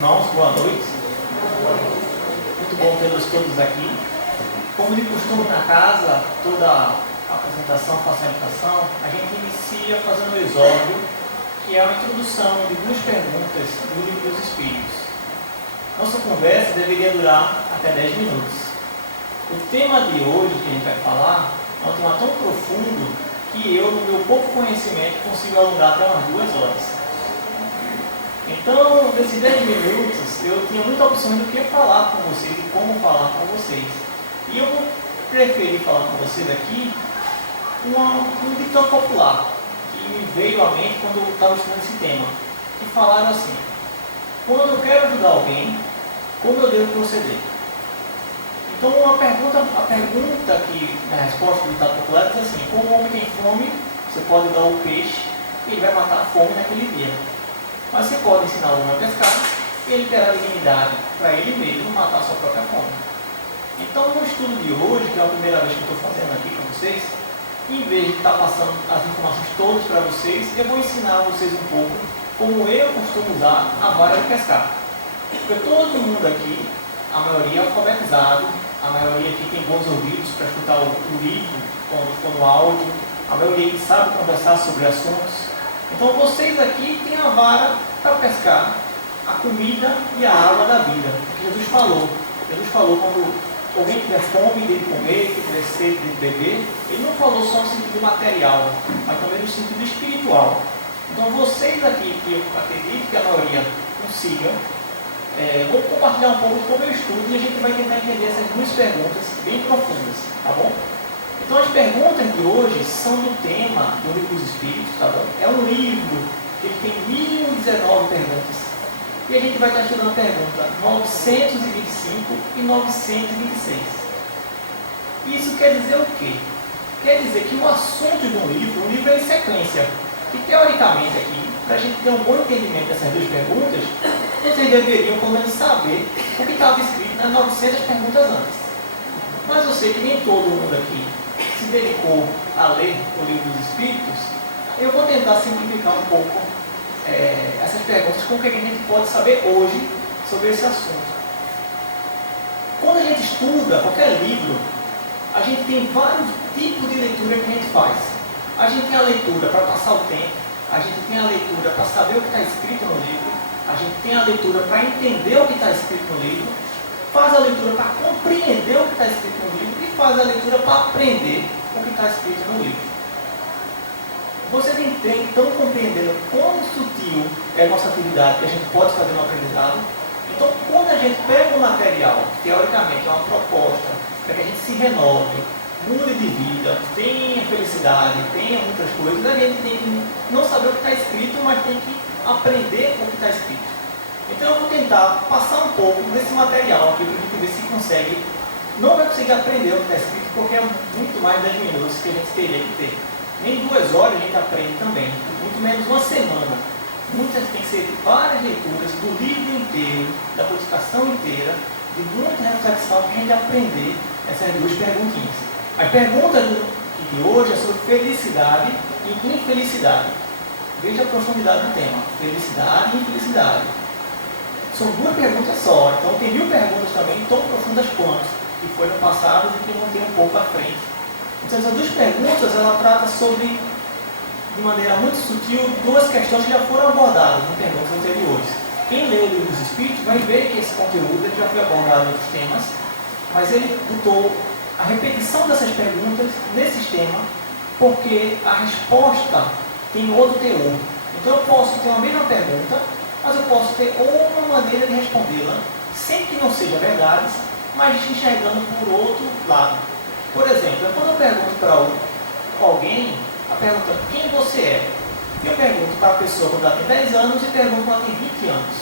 Irmãos, boa noite. Muito bom tê-los todos aqui. Como de costume na casa, toda a apresentação, facilitação, a gente inicia fazendo o exórdio, que é a introdução de duas perguntas do Livro dos Espíritos. Nossa conversa deveria durar até 10 minutos. O tema de hoje que a gente vai falar é um tema tão profundo que eu, no meu pouco conhecimento, consigo alongar até umas 2 horas. Então, nesses 10 minutos, eu tinha muita opção do que falar com vocês e como falar com vocês. E eu preferi falar com vocês aqui um ditado popular que me veio à mente quando eu estava estudando esse tema. Que falaram assim: quando eu quero ajudar alguém, como eu devo proceder? Então, a pergunta que, na resposta do ditado popular, diz assim: como o homem tem fome, você pode dar o peixe e ele vai matar a fome naquele dia. Mas você pode ensinar o homem a pescar e ele terá dignidade para ele mesmo matar a sua própria fome. Então, no estudo de hoje, que é a primeira vez que eu estou fazendo aqui com vocês, em vez de estar passando as informações todas para vocês, eu vou ensinar a vocês um pouco como eu costumo usar a vara de pescar. Porque todo mundo aqui, a maioria é alfabetizado, a maioria aqui tem bons ouvidos para escutar o livro, quando for no áudio, a maioria aqui sabe conversar sobre assuntos. Então vocês aqui têm a vara para pescar a comida e a água da vida. Que Jesus falou. Jesus falou quando alguém tiver fome de comer, que tiver sede de beber, ele não falou só no sentido material, mas também no sentido espiritual. Então vocês aqui, que eu acredito que a maioria consigam, vou compartilhar um pouco de como eu estudo e a gente vai tentar entender essas duas perguntas bem profundas, tá bom? Então as perguntas de hoje são do tema do Livro dos Espíritos, tá bom? É um livro que tem 1019 perguntas. E a gente vai estar estudando a pergunta 925 e 926. Isso quer dizer o quê? Quer dizer que o assunto de um livro é em sequência. E teoricamente aqui, para a gente ter um bom entendimento dessas duas perguntas, vocês deveriam pelo menos saber o que estava escrito nas 900 perguntas antes. Mas eu sei que nem todo mundo aqui se dedicou a ler o Livro dos Espíritos. Eu vou tentar simplificar um pouco essas perguntas com o que a gente pode saber hoje sobre esse assunto. Quando a gente estuda qualquer livro, a gente tem vários tipos de leitura que a gente faz. A gente tem a leitura para passar o tempo, a gente tem a leitura para saber o que está escrito no livro, a gente tem a leitura para entender o que está escrito no livro, faz a leitura para compreender o que está escrito no livro e faz a leitura para aprender o que está escrito no livro. Vocês entendem, estão compreendendo quão sutil é a nossa atividade que a gente pode fazer no aprendizado? Então, quando a gente pega um material, que teoricamente é uma proposta, para que a gente se renove, mude de vida, tenha felicidade, tenha muitas coisas, a gente tem que não saber o que está escrito, mas tem que aprender o que está escrito. Então eu vou tentar passar um pouco desse material aqui para a gente ver se consegue. Não vai conseguir aprender o que está escrito, porque é muito mais de 10 minutos que a gente teria que ter. Nem 2 horas a gente aprende também, muito menos uma semana. Muitas tem que ser várias leituras do livro inteiro, da codificação inteira, de muita reflexão para a gente aprender essas duas perguntinhas. A pergunta de hoje é sobre felicidade e infelicidade. Veja a profundidade do tema, felicidade e infelicidade. São 2 perguntas só, então tem 1000 perguntas também tão profundas quanto, que foi no passado e que vão ter um pouco à frente. Então essas 2 perguntas, ela trata sobre, de maneira muito sutil, 2 questões que já foram abordadas em perguntas anteriores. Quem lê o Livro dos Espíritos vai ver que esse conteúdo ele já foi abordado em outros temas, mas ele botou a repetição dessas perguntas nesse tema, porque a resposta tem outro teor. Então eu posso ter uma mesma pergunta, mas eu posso ter uma maneira de respondê-la, sem que não seja verdade, mas enxergando por outro lado. Por exemplo, quando eu pergunto para alguém, a pergunta quem você é? Eu pergunto para a pessoa quando ela tem 10 anos e pergunto quando ela tem 20 anos.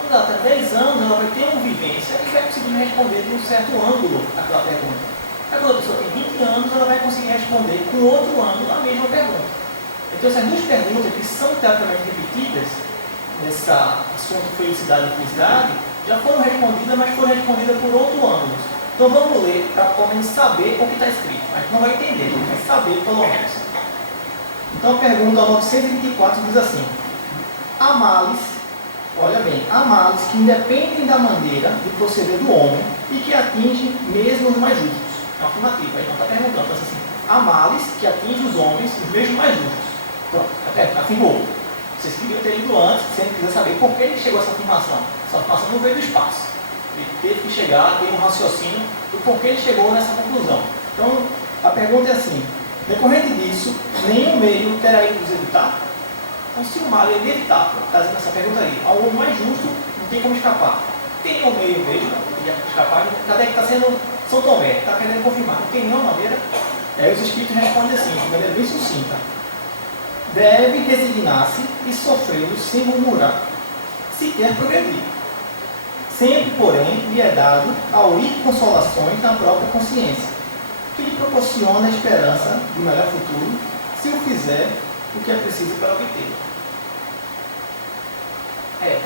Quando ela tem 10 anos, ela vai ter uma vivência e vai conseguir me responder de um certo ângulo aquela pergunta. Aí quando a pessoa tem 20 anos, ela vai conseguir responder com outro ângulo a mesma pergunta. Então essas 2 perguntas que são teoricamente repetidas, nesse assunto felicidade e infelicidade, já foram respondidas, mas foram respondidas por outro ângulo. Então vamos ler para pelo menos saber o que está escrito. A gente não vai entender, a gente vai saber pelo menos. Então a pergunta 924 diz assim: há males olha bem, há males que independem da maneira de proceder do homem e que atingem mesmo os mais justos. É uma afirmativa, aí não está perguntando, então assim, há males que atingem os homens, os mesmo mais justos. Pronto, até afirmou. Vocês queriam ter lido antes, se ele quiser saber por que ele chegou a essa afirmação. Essa afirmação não veio do espaço. Ele teve que chegar, ter um raciocínio do porquê ele chegou nessa conclusão. Então, a pergunta é assim, decorrente disso, nenhum meio terá ido nos evitar? Então, se o mal é inevitável, está dizendo essa pergunta aí, ao homem mais justo, não tem como escapar. Tem nenhum meio mesmo de escapar, até que está sendo São Tomé, está querendo confirmar, não tem nenhuma maneira. Aí os Espíritos respondem assim, de maneira bem sucinta. Deve resignar-se e sofrê-lo sem murmurar, se quer progredir. Sempre, porém, lhe é dado aurir consolações na própria consciência, que lhe proporciona a esperança de um melhor futuro, se o fizer o que é preciso para obter.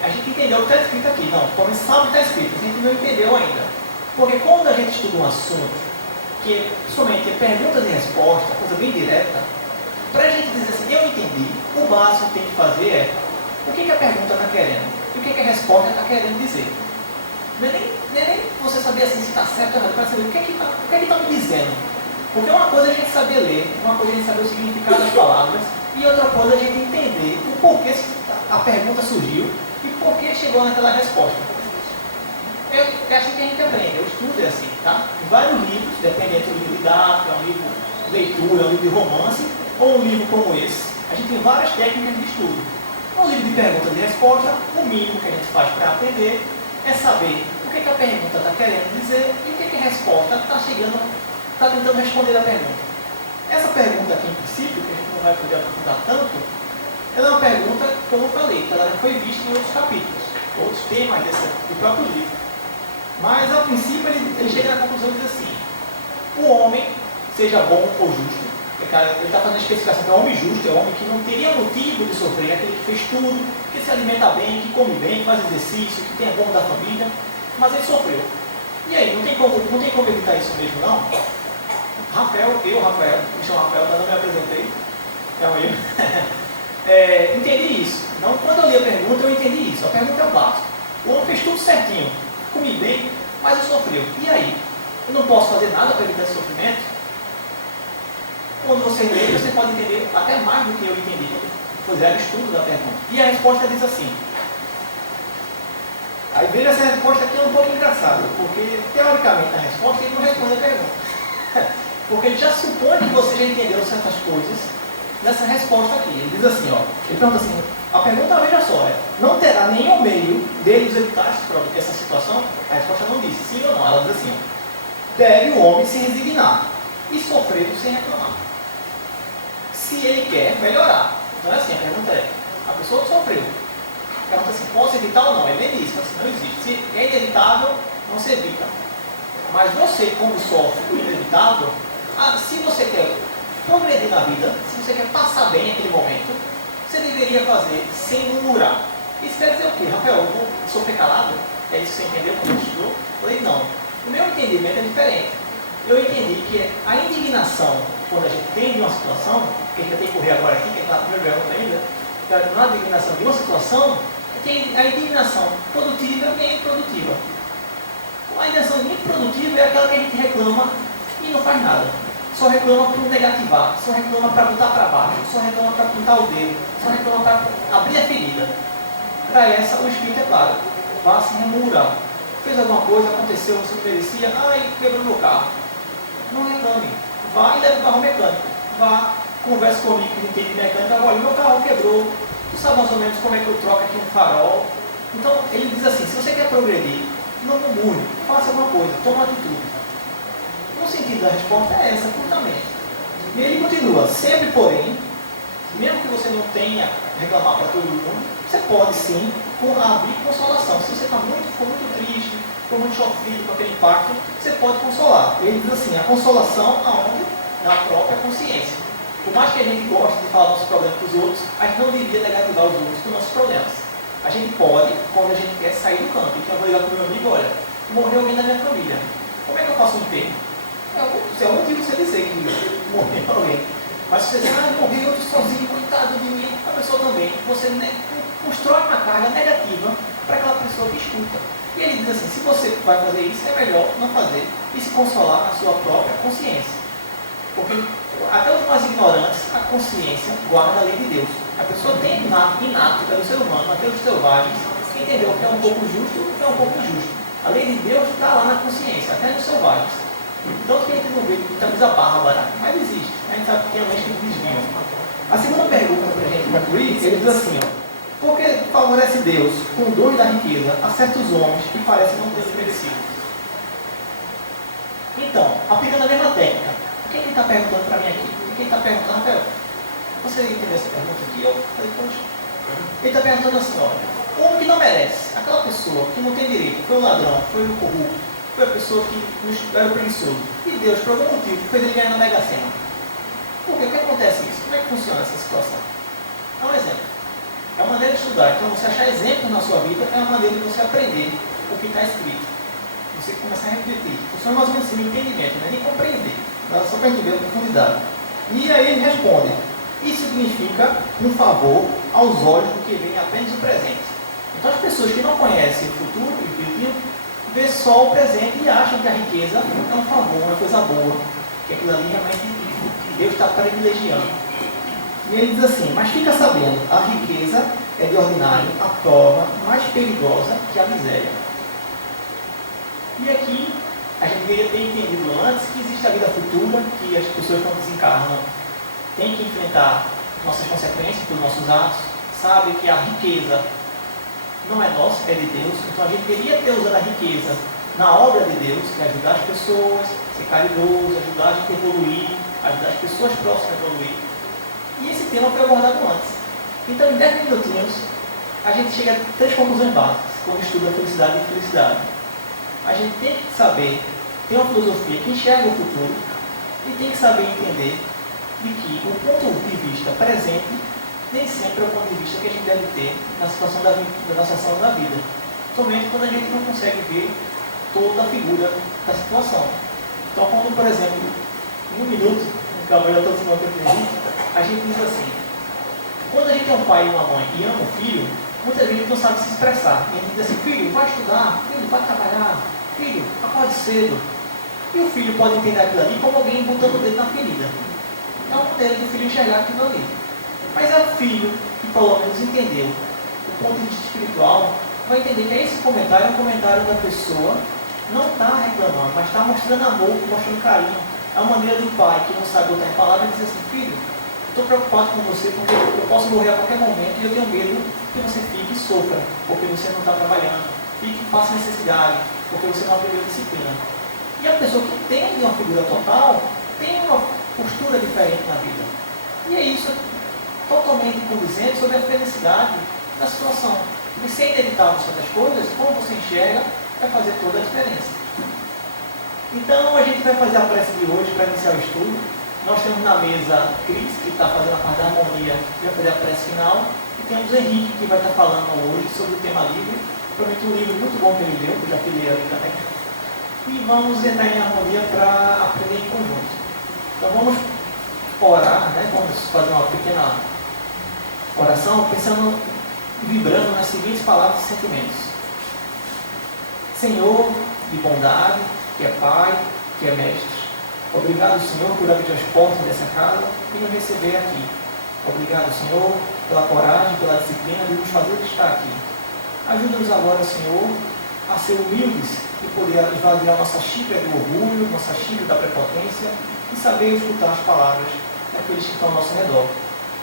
A gente entendeu o que está escrito aqui. Não, como sabe o que está escrito, a gente não entendeu ainda. Porque quando a gente estuda um assunto, que somente é perguntas e respostas, coisa bem direta, para a gente dizer assim, eu entendi, o básico que tem que fazer é o que a pergunta está querendo e o que a resposta está querendo dizer. Não é nem você saber assim, se está certo ou errado, para saber o que está me dizendo. Porque uma coisa é a gente saber ler, uma coisa é a gente saber o significado das palavras, e outra coisa é a gente entender o porquê a pergunta surgiu e por que chegou naquela resposta. Eu acho que a gente aprende, eu estudo é assim, tá? Em vários livros, dependendo do livro didático, é um livro de leitura, é um livro de romance, ou um livro como esse, a gente tem várias técnicas de estudo. No livro de perguntas e respostas, o mínimo que a gente faz para aprender é saber o que a pergunta está querendo dizer e o que a resposta está tentando responder a pergunta. Essa pergunta aqui, em princípio, que a gente não vai poder aprofundar tanto, ela é uma pergunta, como eu falei, que ela já foi vista em outros capítulos, outros temas do próprio livro. Mas, a princípio, ele chega na conclusão e diz assim, o homem, seja bom ou justo, ele está fazendo a especificação que é homem justo, é homem que não teria motivo de sofrer, é aquele que fez tudo, que se alimenta bem, que come bem, que faz exercício, que tem a bom da família, mas ele sofreu. E aí, não tem como evitar isso mesmo, não? Rafael, me chamo Rafael, mas não me apresentei, é um erro. Entendi isso. Então, quando eu li a pergunta, eu entendi isso. A pergunta é o básico. O homem fez tudo certinho, comi bem, mas ele sofreu. E aí? Eu não posso fazer nada para evitar esse sofrimento? Quando você lê, você pode entender até mais do que eu entendi, quando fizer o estudo da pergunta. E a resposta diz assim. Aí veja, essa resposta aqui é um pouco engraçada, porque teoricamente a resposta ele não responde a pergunta. Porque ele já supõe que você já entendeu certas coisas nessa resposta aqui. Ele diz assim, ele pergunta assim, a pergunta, veja só, não terá nenhum meio deles evitar essa situação? A resposta não diz sim ou não, ela diz assim, deve o homem se resignar e sofrer sem reclamar. Se ele quer melhorar. Então é assim, a pergunta é, a pessoa que sofreu, pergunta assim, posso evitar ou não? É bem isso, assim, não existe. Se é inevitável, não se evita. Mas você, como sofre o inevitável, se você quer progredir na vida, se você quer passar bem aquele momento, você deveria fazer sem murmurar. Isso quer dizer o quê? Rafael, eu vou sofrer calado? É isso que você entendeu quando você estudou? Eu falei, não. O meu entendimento é diferente. Eu entendi que a indignação, quando a gente tem de uma situação, que a gente tem que correr agora aqui, que está na primeira pergunta ainda, na indignação de uma situação, tem a indignação produtiva e a improdutiva. A indignação improdutiva é aquela que a gente reclama e não faz nada. Só reclama para negativar, só reclama para botar para baixo, só reclama para apontar o dedo, só reclama para abrir a ferida. Para essa, o Espírito é claro, vá se remurar. Fez alguma coisa, aconteceu, você não merecia, quebrou meu carro. Não reclame. Vá e leve o carro ao mecânico. Vá, converse comigo que entende de mecânica. Olha, meu carro quebrou. Tu sabe mais ou menos como é que eu troco aqui um farol. Então, ele diz assim, se você quer progredir, não murmure, faça alguma coisa, toma atitude. O sentido da resposta é essa, curtamente. E ele continua, sempre porém, mesmo que você não tenha reclamar para todo mundo, você pode sim abrir consolação. Se você for muito triste, for muito sofrido com aquele impacto, você pode consolar. Ele diz assim, a consolação aonde? Na própria consciência. Por mais que a gente goste de falar nossos problemas para os outros, a gente não devia negativar os outros com nossos problemas. A gente pode, quando a gente quer sair do campo. Então eu vou ligar para o meu amigo, olha, morreu alguém da minha família. Como é que eu faço um enterro? É um motivo você dizer que morreu alguém. Mas se você diz, eu morri, eu estou sozinho, coitado de mim, a pessoa também, você constrói uma carga negativa para aquela pessoa que escuta. E ele diz assim, se você vai fazer isso, é melhor não fazer e se consolar na sua própria consciência. Porque até os mais ignorantes, a consciência guarda a lei de Deus. A pessoa tem inato pelo ser humano, até os selvagens, entendeu o que é um pouco justo e o que é um pouco injusto. A lei de Deus está lá na consciência, até nos selvagens. Então que a gente não vê de camisa bárbara, mas existe. A gente sabe que tem leis que desviam. A segunda pergunta para a gente concluir, ele diz assim, por que favorece Deus com o dom da riqueza a certos homens que parecem não ter merecido? Então, aplicando a mesma técnica, o que ele está perguntando para mim aqui? O que ele está perguntando, Rafael? Você entendeu essa pergunta aqui? Eu falei, poxa. Ele está perguntando assim, o homem que não merece, aquela pessoa que não tem direito, foi o ladrão, foi o corrupto, foi a pessoa que era o preguiçoso, e Deus, por algum motivo, fez ele ganhar na Mega Sena. Por quê? O que acontece isso? Como é que funciona essa situação? É um exemplo. É uma maneira de estudar. Então, você achar exemplos na sua vida é uma maneira de você aprender o que está escrito. Você começar a refletir. Funciona mais ou menos assim, um entendimento, não é nem compreender. Só para entender a profundidade. E aí ele responde, isso significa um favor aos olhos do que vem apenas o presente. Então as pessoas que não conhecem o futuro e o futuro, vê só o presente e acham que a riqueza é um favor, uma coisa boa. Que aquilo ali realmente Deus está privilegiando. E ele diz assim, mas fica sabendo, a riqueza é de ordinário a prova mais perigosa que a miséria. E aqui a gente deveria ter entendido antes que existe a vida futura, que as pessoas quando desencarnam têm que enfrentar nossas consequências pelos nossos atos, sabe que a riqueza não é nossa, é de Deus, então a gente deveria ter usado a riqueza na obra de Deus, que é ajudar as pessoas, ser caridoso, ajudar a gente a evoluir, ajudar as pessoas próximas a evoluir. E esse tema foi abordado antes. Então, em 10 minutinhos, a gente chega a 3 conclusões básicas, quando estuda a felicidade e a infelicidade. A gente tem que saber, ter uma filosofia que enxerga o futuro, e tem que saber entender de que o ponto de vista presente nem sempre é o ponto de vista que a gente deve ter na situação da nossa ação da vida. Somente quando a gente não consegue ver toda a figura da situação. Então, quando, por exemplo, em 1 minuto, calma, eu já estou ensinando a gente diz assim, quando a gente é um pai e uma mãe e ama o filho, muitas vezes a gente não sabe se expressar. E a gente diz assim, filho, vai estudar, filho, vai trabalhar, filho, acorde cedo. E o filho pode entender aquilo ali como alguém botando o dedo na ferida. Não é maneira do filho enxergar aquilo ali. Mas é o filho que pelo menos entendeu o ponto de vista espiritual, vai entender que esse comentário é um comentário da pessoa, não está reclamando, mas está mostrando amor, mostrando carinho. É uma maneira do pai que não sabe botar em palavras e dizer assim, filho, estou preocupado com você porque eu posso morrer a qualquer momento e eu tenho medo que você fique e sofra, porque você não está trabalhando, fique e passe necessidade, porque você não aprendeu disciplina. E a pessoa que tem uma figura total, tem uma postura diferente na vida. E é isso totalmente condizente sobre a felicidade da situação. Porque se é inevitável certas coisas, como você enxerga, vai fazer toda a diferença. Então a gente vai fazer a prece de hoje para iniciar o estudo. Nós temos na mesa Cris, que está fazendo a parte da harmonia, que vai fazer a prece final. E temos Henrique, que vai estar falando hoje sobre o tema livre. Provavelmente um livro muito bom que ele leu, que eu já filei ali também. E vamos entrar em harmonia para aprender em conjunto. Então vamos orar, né? Vamos fazer uma pequena oração, pensando, vibrando nas seguintes palavras e sentimentos. Senhor de bondade, que é Pai, que é Mestre, obrigado, Senhor, por abrir as portas dessa casa e nos receber aqui. Obrigado, Senhor, pela coragem, pela disciplina de nos fazer estar aqui. Ajuda-nos agora, Senhor, a ser humildes e poder esvaziar nossa xícara do orgulho, nossa xícara da prepotência e saber escutar as palavras daqueles que estão ao nosso redor.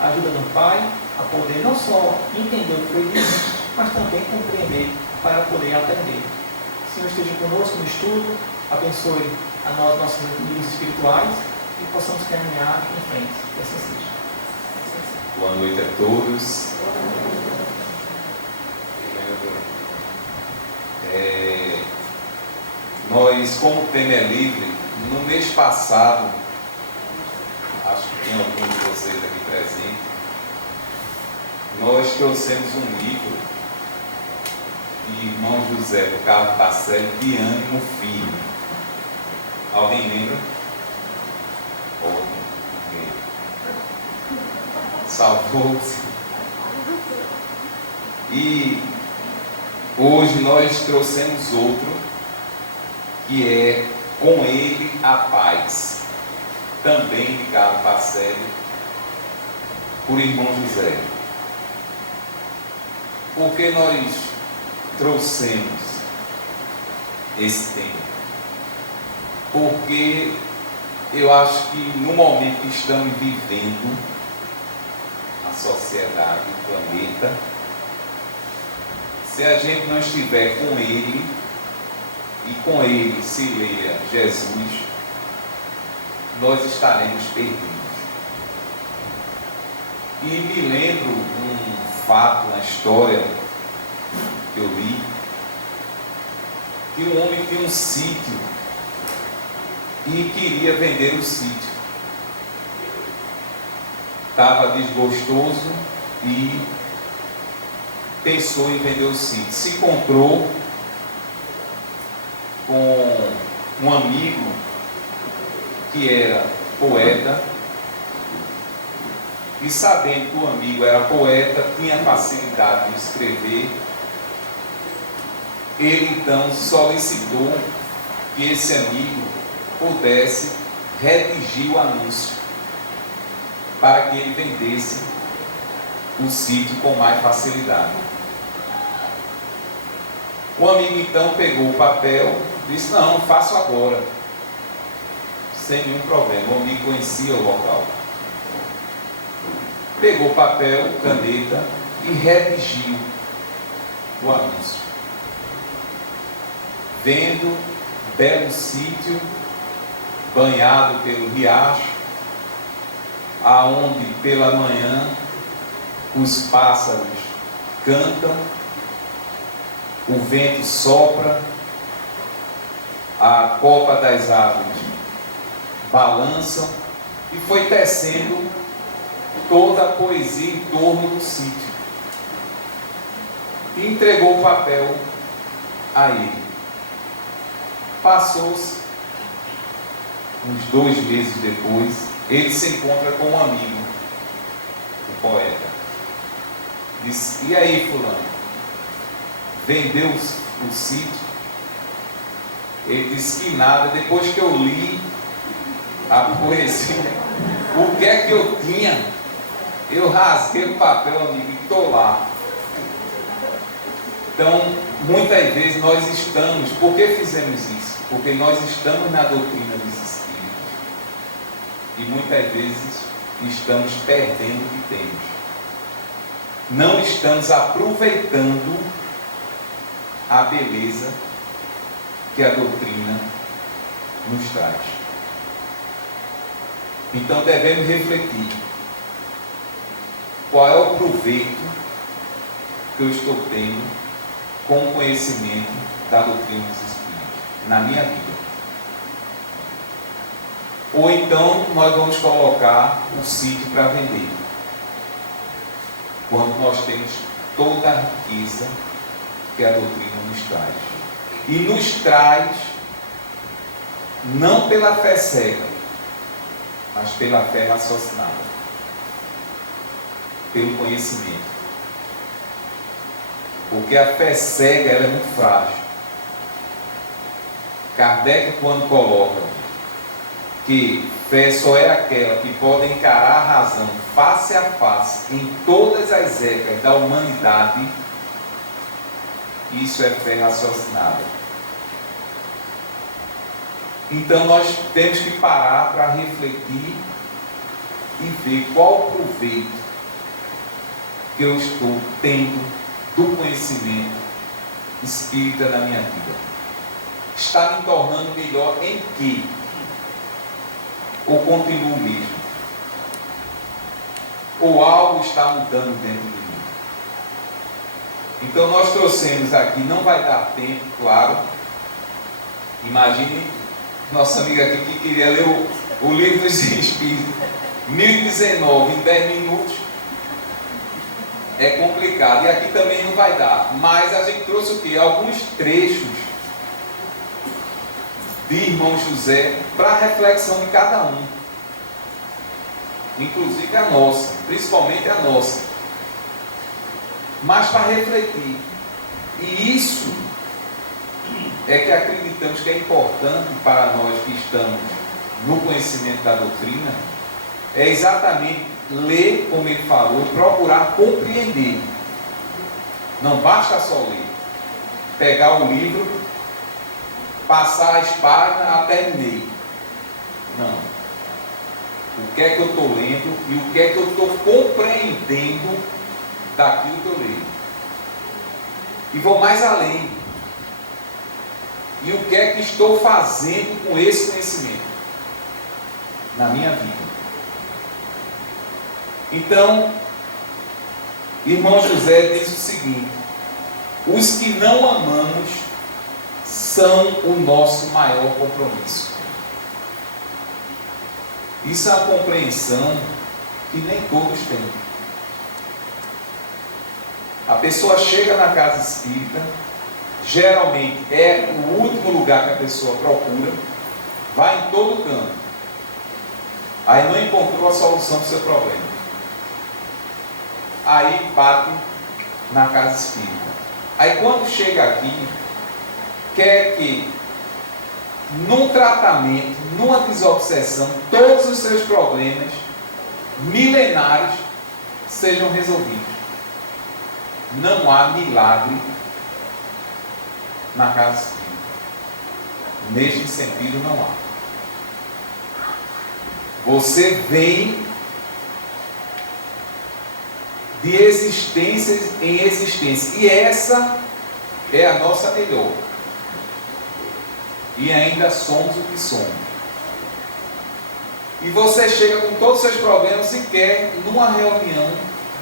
Ajuda-nos, Pai, a poder não só entender o que foi dito, mas também compreender para poder aprender. Senhor, esteja conosco no estudo, abençoe a nós, nossos amigos espirituais, e possamos caminhar em frente. Que assim seja. Boa noite a todos. Nós, como o tema é livre, no mês passado, acho que tem algum de vocês aqui presente, nós trouxemos um livro de irmão José do Carlos Bacelli, de ânimo firme. Alguém lembra? salvou-se. E hoje nós trouxemos outro, que é Com Ele a Paz, também ligado para a série, por irmão José. Por que nós trouxemos esse tema? Porque eu acho que no momento que estamos vivendo, a sociedade, o planeta, se a gente não estiver com Ele, e com Ele se leia Jesus, nós estaremos perdidos. E me lembro um fato na história que eu li, que um homem tinha um sítio e queria vender o sítio. Estava desgostoso e pensou em vender o sítio. Se encontrou com um amigo que era poeta, e sabendo que o amigo era poeta, tinha facilidade de escrever, ele então solicitou que esse amigo pudesse redigir o anúncio para que ele vendesse o sítio com mais facilidade. O amigo então pegou o papel e disse: não, faço agora, sem nenhum problema. O amigo conhecia o local. Pegou papel, caneta e redigiu o anúncio. Vendo belo sítio, banhado pelo riacho, aonde pela manhã os pássaros cantam, o vento sopra, a copa das árvores balançam, e foi tecendo toda a poesia em torno do sítio. E entregou o papel a ele. Passou-se uns 2 meses depois, ele se encontra com um amigo, o poeta. Diz: e aí, fulano, vendeu o sítio? Ele disse que nada. Depois que eu li a poesia, o que é que eu tinha? Eu rasguei o papel, amigo, e estou lá. Então, muitas vezes nós estamos, por que fizemos isso? Porque nós estamos na doutrina dos Espíritos. E muitas vezes estamos perdendo o que temos. Não estamos aproveitando a beleza que a doutrina nos traz. Então devemos refletir: qual é o proveito que eu estou tendo com o conhecimento da doutrina dos Espíritos na minha vida? Ou então nós vamos colocar um sítio para vender, quando nós temos toda a riqueza que a doutrina nos traz. E nos traz não pela fé cega, mas pela fé raciocinada, pelo conhecimento. Porque a fé cega, ela é muito frágil. Kardec, quando coloca que fé só é aquela que pode encarar a razão face a face em todas as épocas da humanidade, isso é fé raciocinada. Então nós temos que parar para refletir e ver qual o proveito que eu estou tendo do conhecimento espírita na minha vida. Está me tornando melhor em quê? Ou continuo mesmo? Ou algo está mudando dentro de mim? Então nós trouxemos aqui, não vai dar tempo, claro. Imagine nossa amiga aqui que queria ler o livro dos Espíritos, 1019 em 10 minutos. É complicado, e aqui também não vai dar. Mas a gente trouxe o quê? Alguns trechos de irmão José para a reflexão de cada um. inclusive a nossa, principalmente a nossa, mas para refletir. E isso é que acreditamos que é importante para nós que estamos no conhecimento da doutrina, é exatamente ler, como ele falou, e procurar compreender. Não basta só ler, pegar o livro, passar as páginas, terminei. Não. O que é que eu estou lendo e o que é que eu estou compreendendo daquilo que eu leio. E vou mais além. E o que é que estou fazendo com esse conhecimento na minha vida? Então, irmão José diz o seguinte: os que não amamos são o nosso maior compromisso. Isso é uma compreensão que nem todos têm. A pessoa chega na casa espírita, geralmente é o último lugar que a pessoa procura, vai em todo canto, aí não encontrou a solução do seu problema, aí bate na casa espírita. Aí quando chega aqui, quer que num tratamento, numa desobsessão, todos os seus problemas milenares sejam resolvidos. Não há milagre na casa espírita. Neste sentido, não há. Você vem de existência em existência, e essa é a nossa melhor. E ainda somos o que somos. E você chega com todos os seus problemas e quer, numa reunião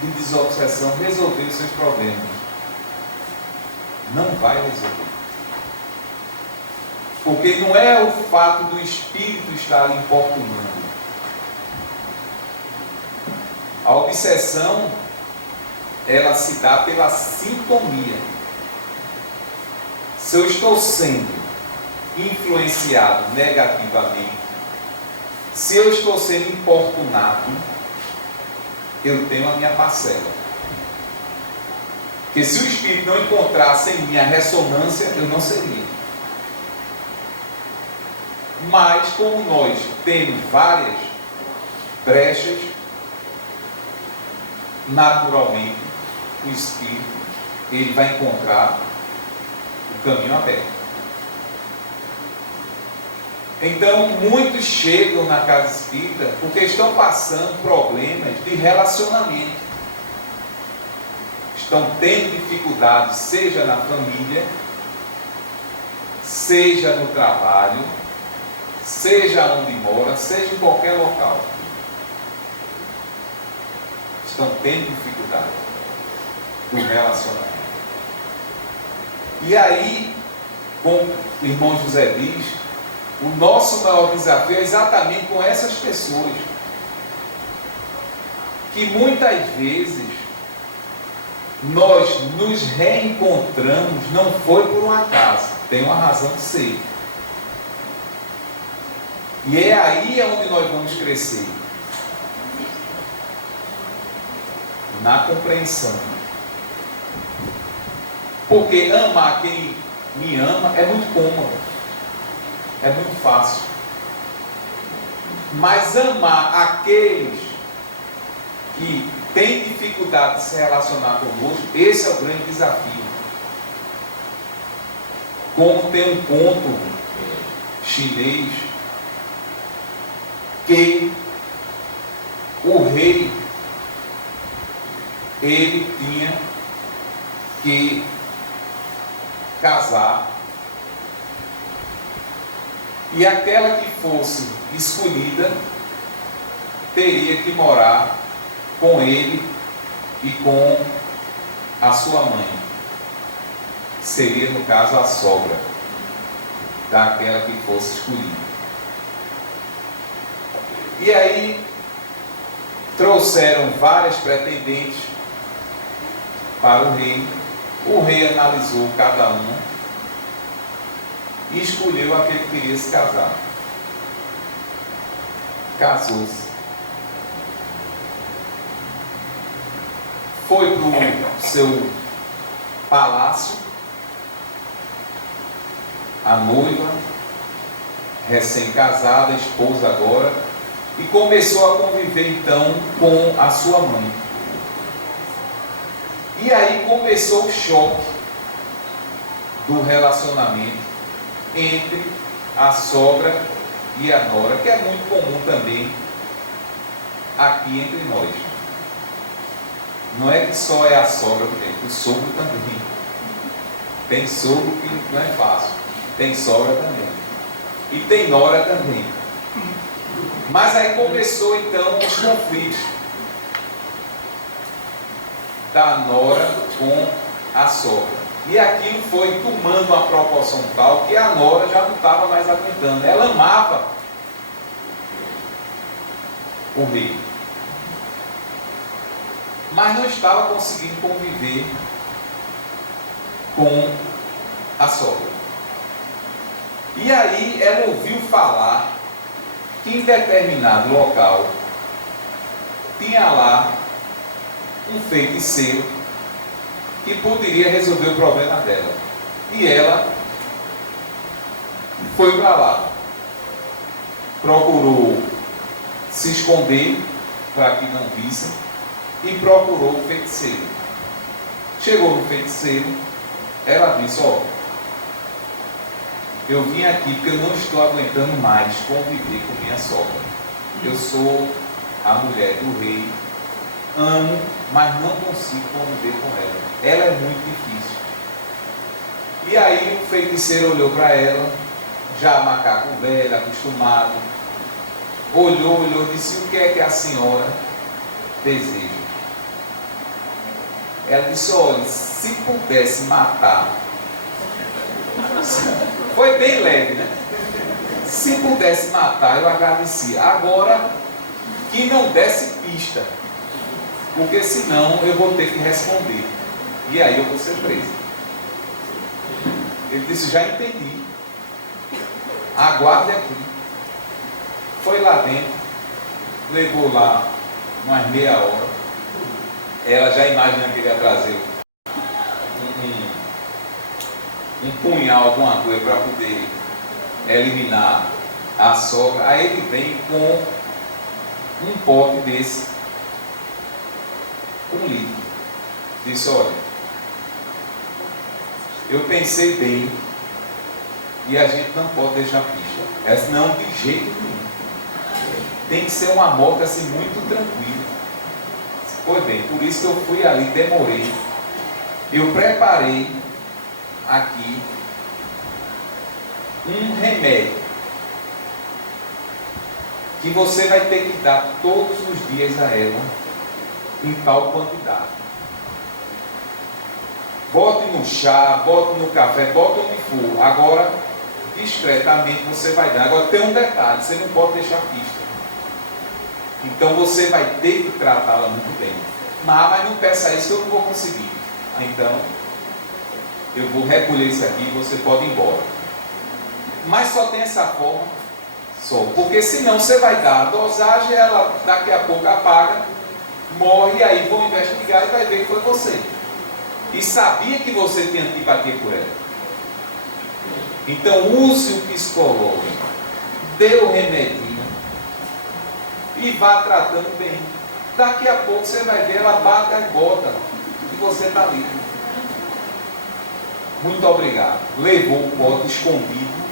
de desobsessão, resolver os seus problemas. Não vai resolver. Porque não é o fato do espírito estar importunando. A obsessão, ela se dá pela sintonia. Se eu estou sendo influenciado negativamente, se eu estou sendo importunado, eu tenho a minha parcela. Porque se o espírito não encontrasse em mim a ressonância, eu não seria. Mas como nós temos várias brechas, naturalmente o espírito ele vai encontrar o caminho aberto. Então, muitos chegam na casa espírita porque estão passando problemas de relacionamento. Estão tendo dificuldades, seja na família, seja no trabalho, seja onde mora, seja em qualquer local. Estão tendo dificuldade do relacionamento. E aí, como o irmão José diz, o nosso maior desafio é exatamente com essas pessoas que muitas vezes nós nos reencontramos, não foi por um acaso, tem uma razão de ser. E é aí onde nós vamos crescer. Na compreensão. Porque amar quem me ama é muito cômodo. É muito fácil. Mas amar aqueles que têm dificuldade de se relacionar conosco, esse é o grande desafio. Como tem um conto chinês que o rei ele tinha que casar. E aquela que fosse escolhida teria que morar com ele e com a sua mãe. Seria, no caso, a sogra daquela que fosse escolhida. E aí trouxeram várias pretendentes para o rei. O rei analisou cada uma e escolheu aquele que queria se casar. Casou-se. foi para o seu palácio, a noiva, recém-casada, esposa agora, e começou a conviver então com a sua mãe. E aí começou o choque do relacionamento entre a sogra e a nora, que é muito comum também aqui entre nós. Não é que só é a sogra que tem, o sogro também. Tem sogro que não é fácil, tem sogra também. E tem nora também. Mas aí começou então os conflitos da nora com a sogra. E aquilo foi tomando uma proporção tal que a nora já não estava mais aguentando. Ela amava o rei, mas não estava conseguindo conviver com a sogra. E aí ela ouviu falar que em determinado local tinha lá um feiticeiro que poderia resolver o problema dela. E ela foi para lá, procurou se esconder para que não vissem e procurou o feiticeiro. Chegou no feiticeiro, ela disse: ó, eu vim aqui porque eu não estou aguentando mais conviver com minha sogra. Eu sou a mulher do rei, amo, mas não consigo conviver com ela. Ela é muito difícil. E aí o feiticeiro olhou para ela, já macaco velho, acostumado, olhou e disse: o que é que a senhora deseja? Ela disse: olha, se pudesse matar, foi bem leve, né? Se pudesse matar, eu agradecia. Agora, que não desse pista, porque senão eu vou ter que responder. E aí eu vou ser preso. Ele disse: já entendi. Aguarde aqui. Foi lá dentro, levou lá umas meia hora. Ela já imagina que ele ia trazer um punhal, alguma coisa para poder eliminar a sogra. Aí ele vem com um pote desse, um litro. Disse: olha, eu pensei bem e a gente não pode deixar pista. Ela disse: não, de jeito nenhum. Tem que ser uma morte assim muito tranquila. Pois bem, por isso que eu fui ali, demorei. Eu preparei aqui um remédio que você vai ter que dar todos os dias a ela em tal quantidade. Bote no chá, bote no café, bote onde for. Agora, discretamente você vai dar. Agora tem um detalhe: você não pode deixar pista. Então você vai ter que tratá-la muito bem. Mas não peça isso que eu não vou conseguir. Então, eu vou recolher isso aqui e você pode ir embora. Mas só tem essa forma, só. Porque senão você vai dar a dosagem, ela daqui a pouco apaga, morre, e aí vão investigar e vai ver que foi você. E sabia que você tinha antipatia por ela. Então use o psicológico, dê o remedinho e vá tratando bem. Daqui a pouco você vai ver, ela bate e bota e você está livre. Muito obrigado. Levou o pote escondido.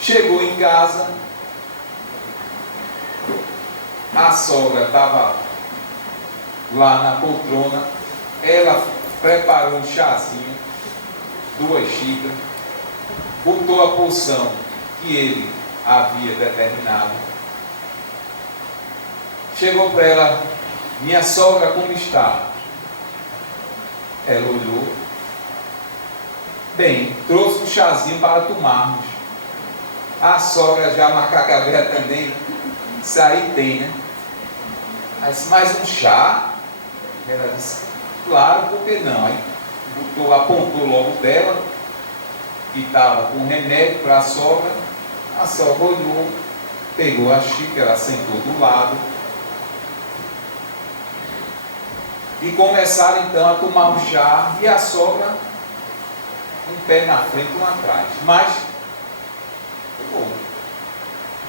Chegou em casa. A sogra estava lá na poltrona. Ela preparou um chazinho, 2 xícaras, botou a porção que ele havia determinado. Chegou para ela: minha sogra, como está? Ela olhou. Bem, trouxe um chazinho para tomarmos. A sogra já macaca velha também. Isso aí tem, né? Aí disse: mais um chá? Ela disse: claro, por que não? Aí botou, apontou logo dela, que estava com remédio para a sogra. A sogra olhou, pegou a xícara, sentou do lado. E começaram então a tomar o chá, e a sogra, um pé na frente e um atrás. Mas, bom,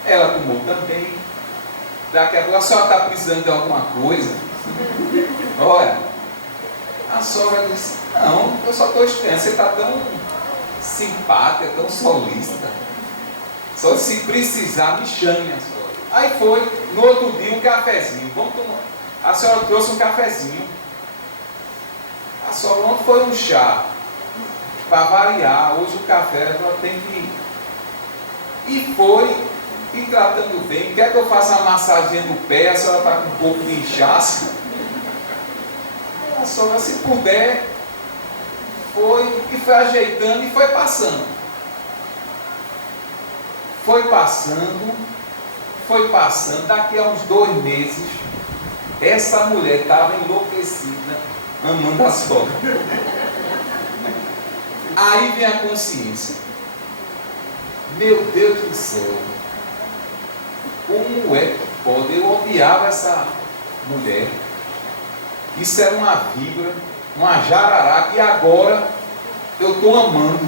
ela tomou também. Daqui a pouco, a senhora está precisando de alguma coisa? Olha, a sogra disse, não, eu só estou estranhando, você está tão simpática, tão solícita. Só se precisar, me chame, a senhora. Aí foi, no outro dia, um cafezinho. Vamos tomar. A senhora trouxe um cafezinho. A sogra ontem foi um chá. Para variar, hoje o café ela tem que. E foi, e tratando bem. Quer que eu faça uma massagem do pé? A senhora está com um pouco de inchaço. A sogra, se puder, foi e foi ajeitando e foi passando. Foi passando. Daqui a uns 2 meses, essa mulher estava enlouquecida, amando a sogra. Aí vem a consciência. Meu Deus do céu, como é que pode? Eu odiava essa mulher. Isso era uma víbora, uma jararaca, e agora eu estou amando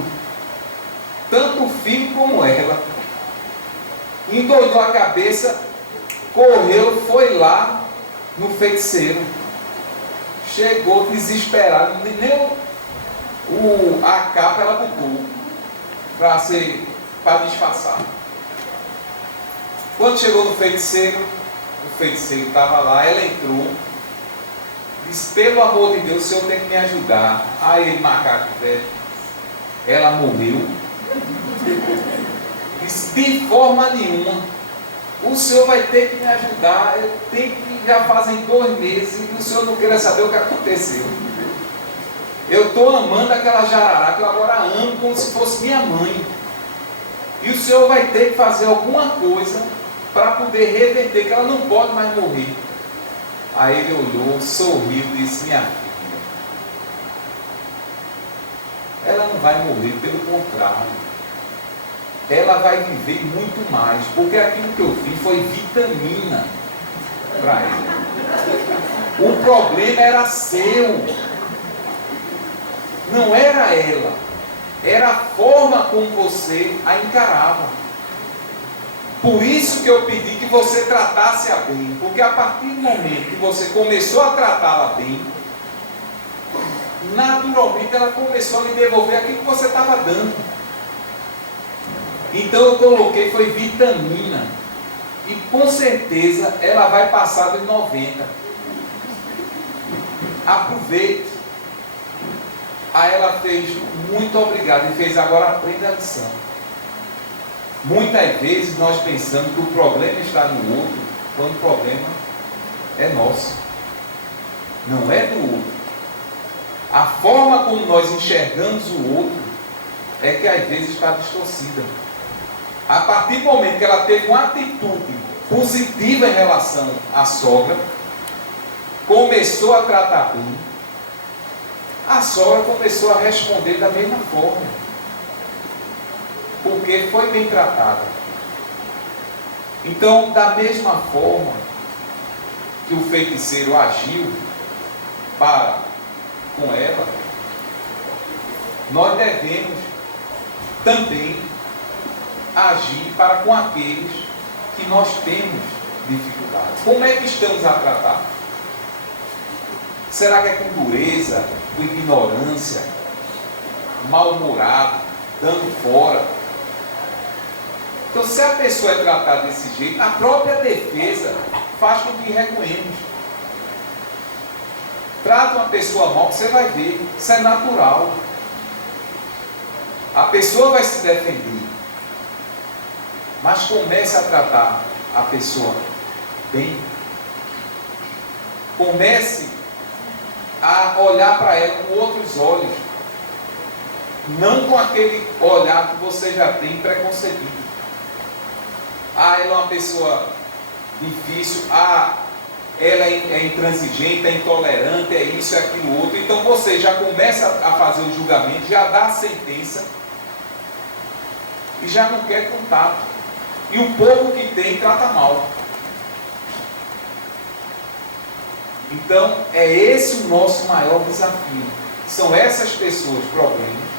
tanto o filho como ela. Endoidou a cabeça, correu, foi lá no feiticeiro. Chegou desesperado, nem a capa ela botou para disfarçar. Quando chegou no feiticeiro, o feiticeiro estava lá, ela entrou, disse, pelo amor de Deus, o senhor tem que me ajudar. Aí ele, macaco velho, ela morreu. Disse, de forma nenhuma, o senhor vai ter que me ajudar, eu tenho que, já fazem 2 meses, e o senhor não queira saber o que aconteceu. Eu estou amando aquela jararaca, que eu agora amo como se fosse minha mãe. E o senhor vai ter que fazer alguma coisa para poder reverter, que ela não pode mais morrer. Aí ele olhou, sorriu e disse, minha filha, ela não vai morrer, pelo contrário. Ela vai viver muito mais, porque aquilo que eu fiz foi vitamina para ela. O problema era seu, não era ela, era a forma como você a encarava. Por isso que eu pedi que você tratasse-a bem, porque a partir do momento que você começou a tratá-la bem, naturalmente ela começou a lhe devolver aquilo que você estava dando. Então eu coloquei, foi vitamina. E com certeza ela vai passar dos 90. Aproveite. Aí ela fez, muito obrigado, e fez, agora aprenda a lição. Muitas vezes nós pensamos que o problema está no outro, quando o problema é nosso. Não é do outro. A forma como nós enxergamos o outro é que às vezes está distorcida. A partir do momento que ela teve uma atitude positiva em relação à sogra, começou a tratar bem, a sogra começou a responder da mesma forma, porque foi bem tratada. Então, da mesma forma que o feiticeiro agiu para com ela, nós devemos também agir para com aqueles que nós temos dificuldade. Como é que estamos a tratar? Será que é com dureza, com ignorância, mal-humorado, dando fora? Então, se a pessoa é tratada desse jeito, a própria defesa faz com que recuemos. Trata uma pessoa mal, você vai ver, isso é natural. A pessoa vai se defender. Mas comece a tratar a pessoa bem. Comece a olhar para ela com outros olhos. Não com aquele olhar que você já tem preconcebido. Ah, ela é uma pessoa difícil. Ah, ela é intransigente, é intolerante, é isso, é aquilo outro. Então você já começa a fazer o julgamento, já dá a sentença e já não quer contato. E o pouco que tem trata mal. Então, é esse o nosso maior desafio. São essas pessoas, problemas,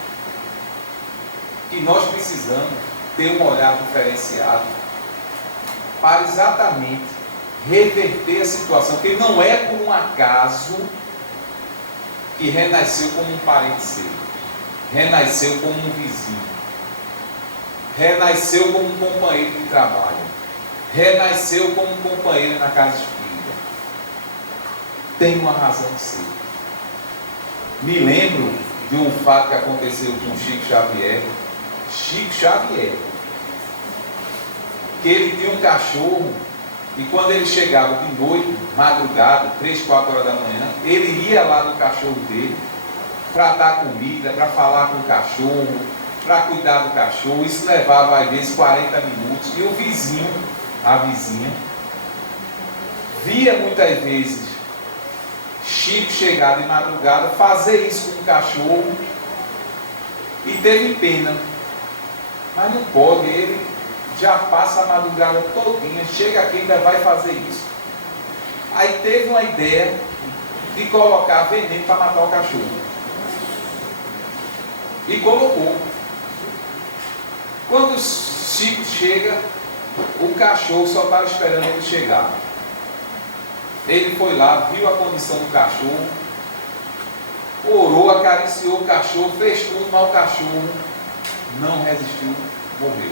que nós precisamos ter um olhar diferenciado para exatamente reverter a situação, porque não é por um acaso que renasceu como um parente seu, renasceu como um vizinho, renasceu como um companheiro de trabalho, renasceu como um companheiro na casa espírita. Tem uma razão de ser. Me lembro de um fato que aconteceu com Chico Xavier. Chico Xavier, que ele tinha um cachorro, e quando ele chegava de noite, madrugada, 3, 4 horas da manhã, ele ia lá no cachorro dele para dar comida, para falar com o cachorro, para cuidar do cachorro. Isso levava às vezes 40 minutos, e o vizinho, a vizinha, via muitas vezes Chico chegar de madrugada, fazer isso com o cachorro, e teve pena. Mas não pode, ele já passa a madrugada todinha, chega aqui e ainda vai fazer isso. Aí teve uma ideia de colocar veneno para matar o cachorro. E colocou. Quando o Chico chega, o cachorro só estava esperando ele chegar. Ele foi lá, viu a condição do cachorro, orou, acariciou o cachorro, fez tudo, mas o cachorro não resistiu, morreu.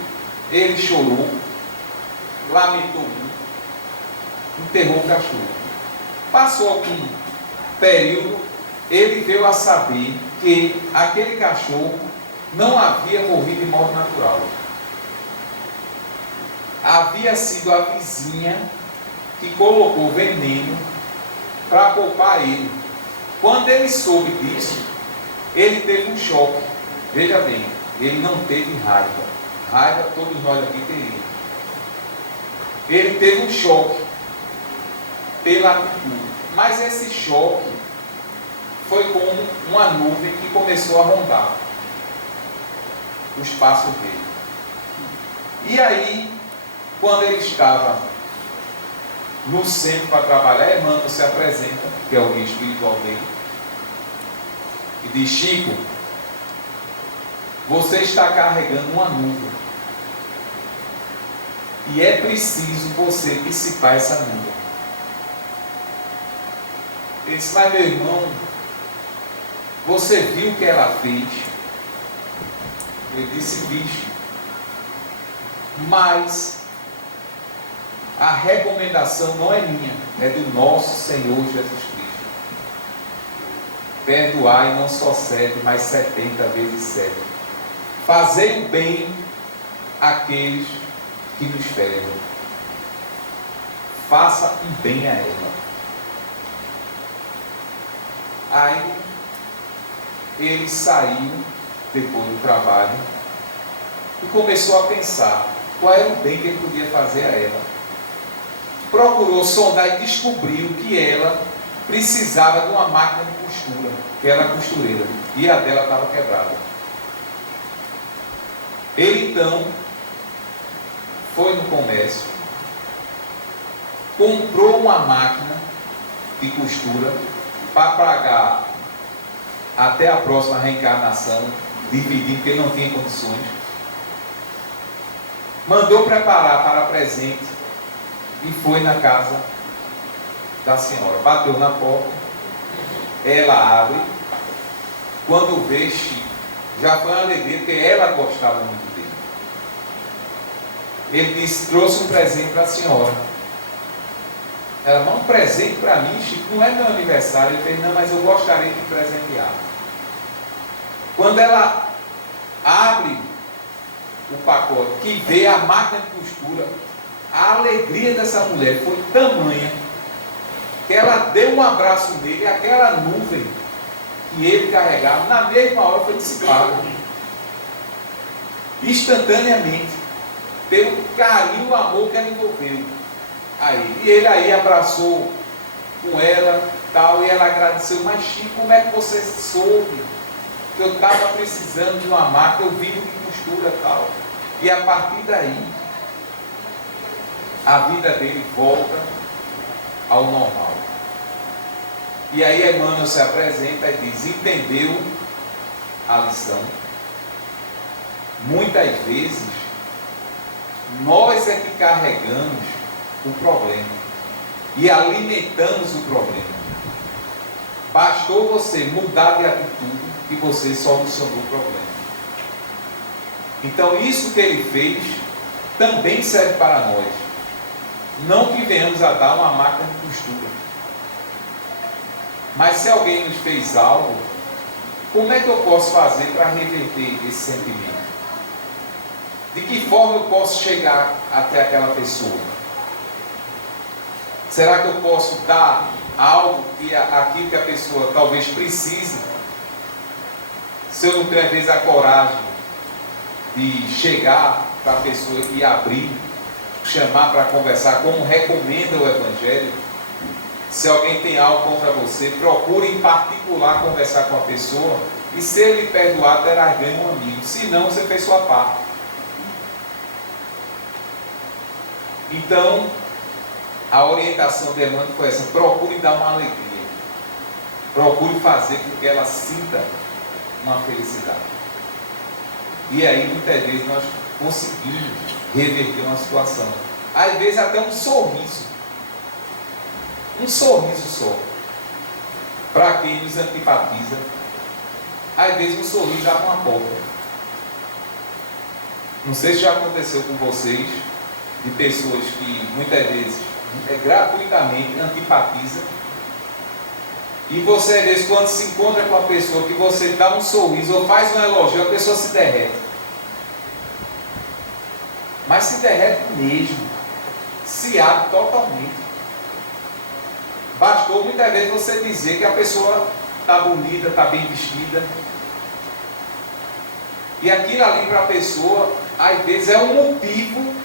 Ele chorou, lamentou muito, enterrou o cachorro. Passou algum período, ele veio a saber que aquele cachorro não havia morrido de morte natural. Havia sido a vizinha que colocou veneno para poupar ele. Quando ele soube disso, ele teve um choque. Veja bem, ele não teve raiva. Raiva todos nós aqui teríamos. Ele teve um choque pela atitude. Mas esse choque foi como uma nuvem que começou a rondar o espaço dele. E aí, quando ele estava no centro para trabalhar, Emmanuel se apresenta, que é o guia espiritual dele, e diz: Chico, você está carregando uma nuvem, e é preciso você dissipar essa nuvem. Ele disse: mas meu irmão, você viu o que ela fez? Ele disse: bicho, mas a recomendação não é minha, é do nosso Senhor Jesus Cristo. Perdoai não só 7, mas 70 vezes 7. Fazei o bem àqueles que nos ferem. Faça um bem a ela. Aí ele saiu depois do trabalho e começou a pensar qual era o bem que ele podia fazer a ela. Procurou sondar e descobriu que ela precisava de uma máquina de costura, que era a costureira, e a dela estava quebrada. Ele então foi no comércio, comprou uma máquina de costura para pagar até a próxima reencarnação, dividindo, porque ele não tinha condições. Mandou preparar para presente e foi na casa da senhora. Bateu na porta, ela abre, quando vê Chico, já foi uma alegria, porque ela gostava muito dele. Ele disse: trouxe um presente para a senhora. Ela: mas um presente para mim, Chico, não é meu aniversário. Ele fez: não, mas eu gostaria de presentear. Quando ela abre o pacote, que vê a máquina de costura, a alegria dessa mulher foi tamanha que ela deu um abraço nele, e aquela nuvem que ele carregava, na mesma hora foi dissipada. Instantaneamente, pelo carinho e o amor que ela envolveu. Aí, e ele aí abraçou com ela, tal, e ela agradeceu: mas Chico, como é que você soube que eu estava precisando de uma máquina, eu vivo de costura, tal. E a partir daí, a vida dele volta ao normal. E aí Emmanuel se apresenta e diz: entendeu a lição? Muitas vezes nós é que carregamos o problema e alimentamos o problema. Bastou você mudar de atitude e você solucionou o problema. Então isso que ele fez também serve para nós. Não que venhamos a dar uma máquina de costura, mas se alguém nos fez algo, como é que eu posso fazer para reverter esse sentimento? De que forma eu posso chegar até aquela pessoa? Será que eu posso dar algo aquilo que a pessoa talvez precise? Se eu não tenho às vezes a coragem de chegar para a pessoa e abrir, chamar para conversar, como recomenda o Evangelho. Se alguém tem algo contra você, procure em particular conversar com a pessoa, e se ele perdoar, terá ganho um amigo. Se não, você fez sua parte. Então, a orientação de Emmanuel foi essa: procure dar uma alegria, procure fazer com que ela sinta uma felicidade. E aí, muitas vezes, nós conseguimos reverter uma situação. Às vezes, até um sorriso só, para quem nos antipatiza. Às vezes, um sorriso abre uma porta. Não sei se já aconteceu com vocês, de pessoas que muitas vezes gratuitamente antipatizam, e você às vezes quando se encontra com uma pessoa que você dá um sorriso ou faz um elogio, a pessoa se derrete, mas se derrete mesmo, se abre totalmente. Bastou muitas vezes você dizer que a pessoa está bonita, está bem vestida, e aquilo ali para a pessoa às vezes é um motivo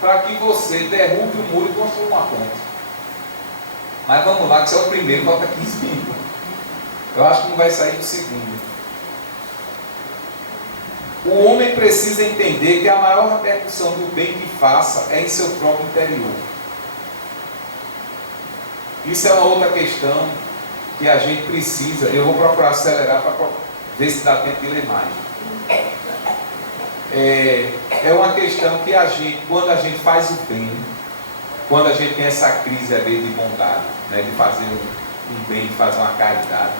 para que você derrube o muro e construa uma ponte. Mas vamos lá, que isso é o primeiro, falta 15 minutos. Eu acho que não vai sair do segundo. O homem precisa entender que a maior repercussão do bem que faça é em seu próprio interior. Isso é uma outra questão que a gente precisa. Eu vou procurar acelerar para ver se dá tempo de ler mais. É uma questão que a gente, quando a gente faz o bem, quando a gente tem essa crise às vezes de bondade, né, de fazer um bem, de fazer uma caridade,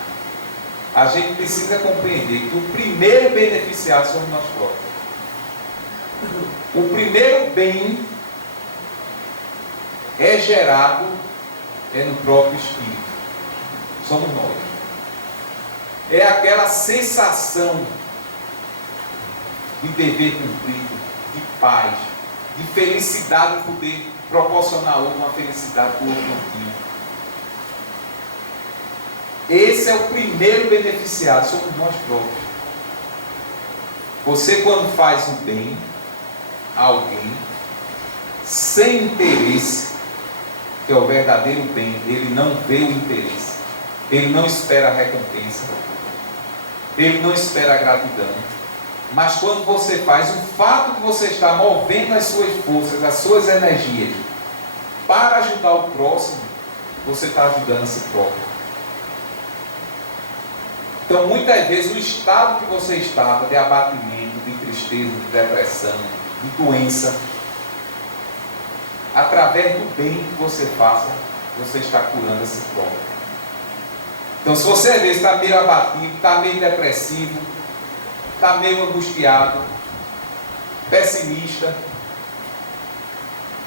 a gente precisa compreender que o primeiro beneficiado somos nós próprios. O primeiro bem é gerado no próprio espírito. Somos nós. É aquela sensação de dever cumprido, de paz, de felicidade, de poder proporcionar a outro uma felicidade que o outro não tinha. Esse é o primeiro beneficiado, somos nós próprios. Você, quando faz o bem a alguém, sem interesse, que é o verdadeiro bem, ele não vê o interesse, ele não espera a recompensa, ele não espera a gratidão. Mas quando você faz, o fato que você está movendo as suas forças, as suas energias para ajudar o próximo, você está ajudando a si próprio. Então, muitas vezes, o estado que você estava de abatimento, de tristeza, de depressão, de doença, através do bem que você faça, você está curando a si próprio. Então, se você às vezes está meio abatido, está meio depressivo, está meio angustiado, pessimista,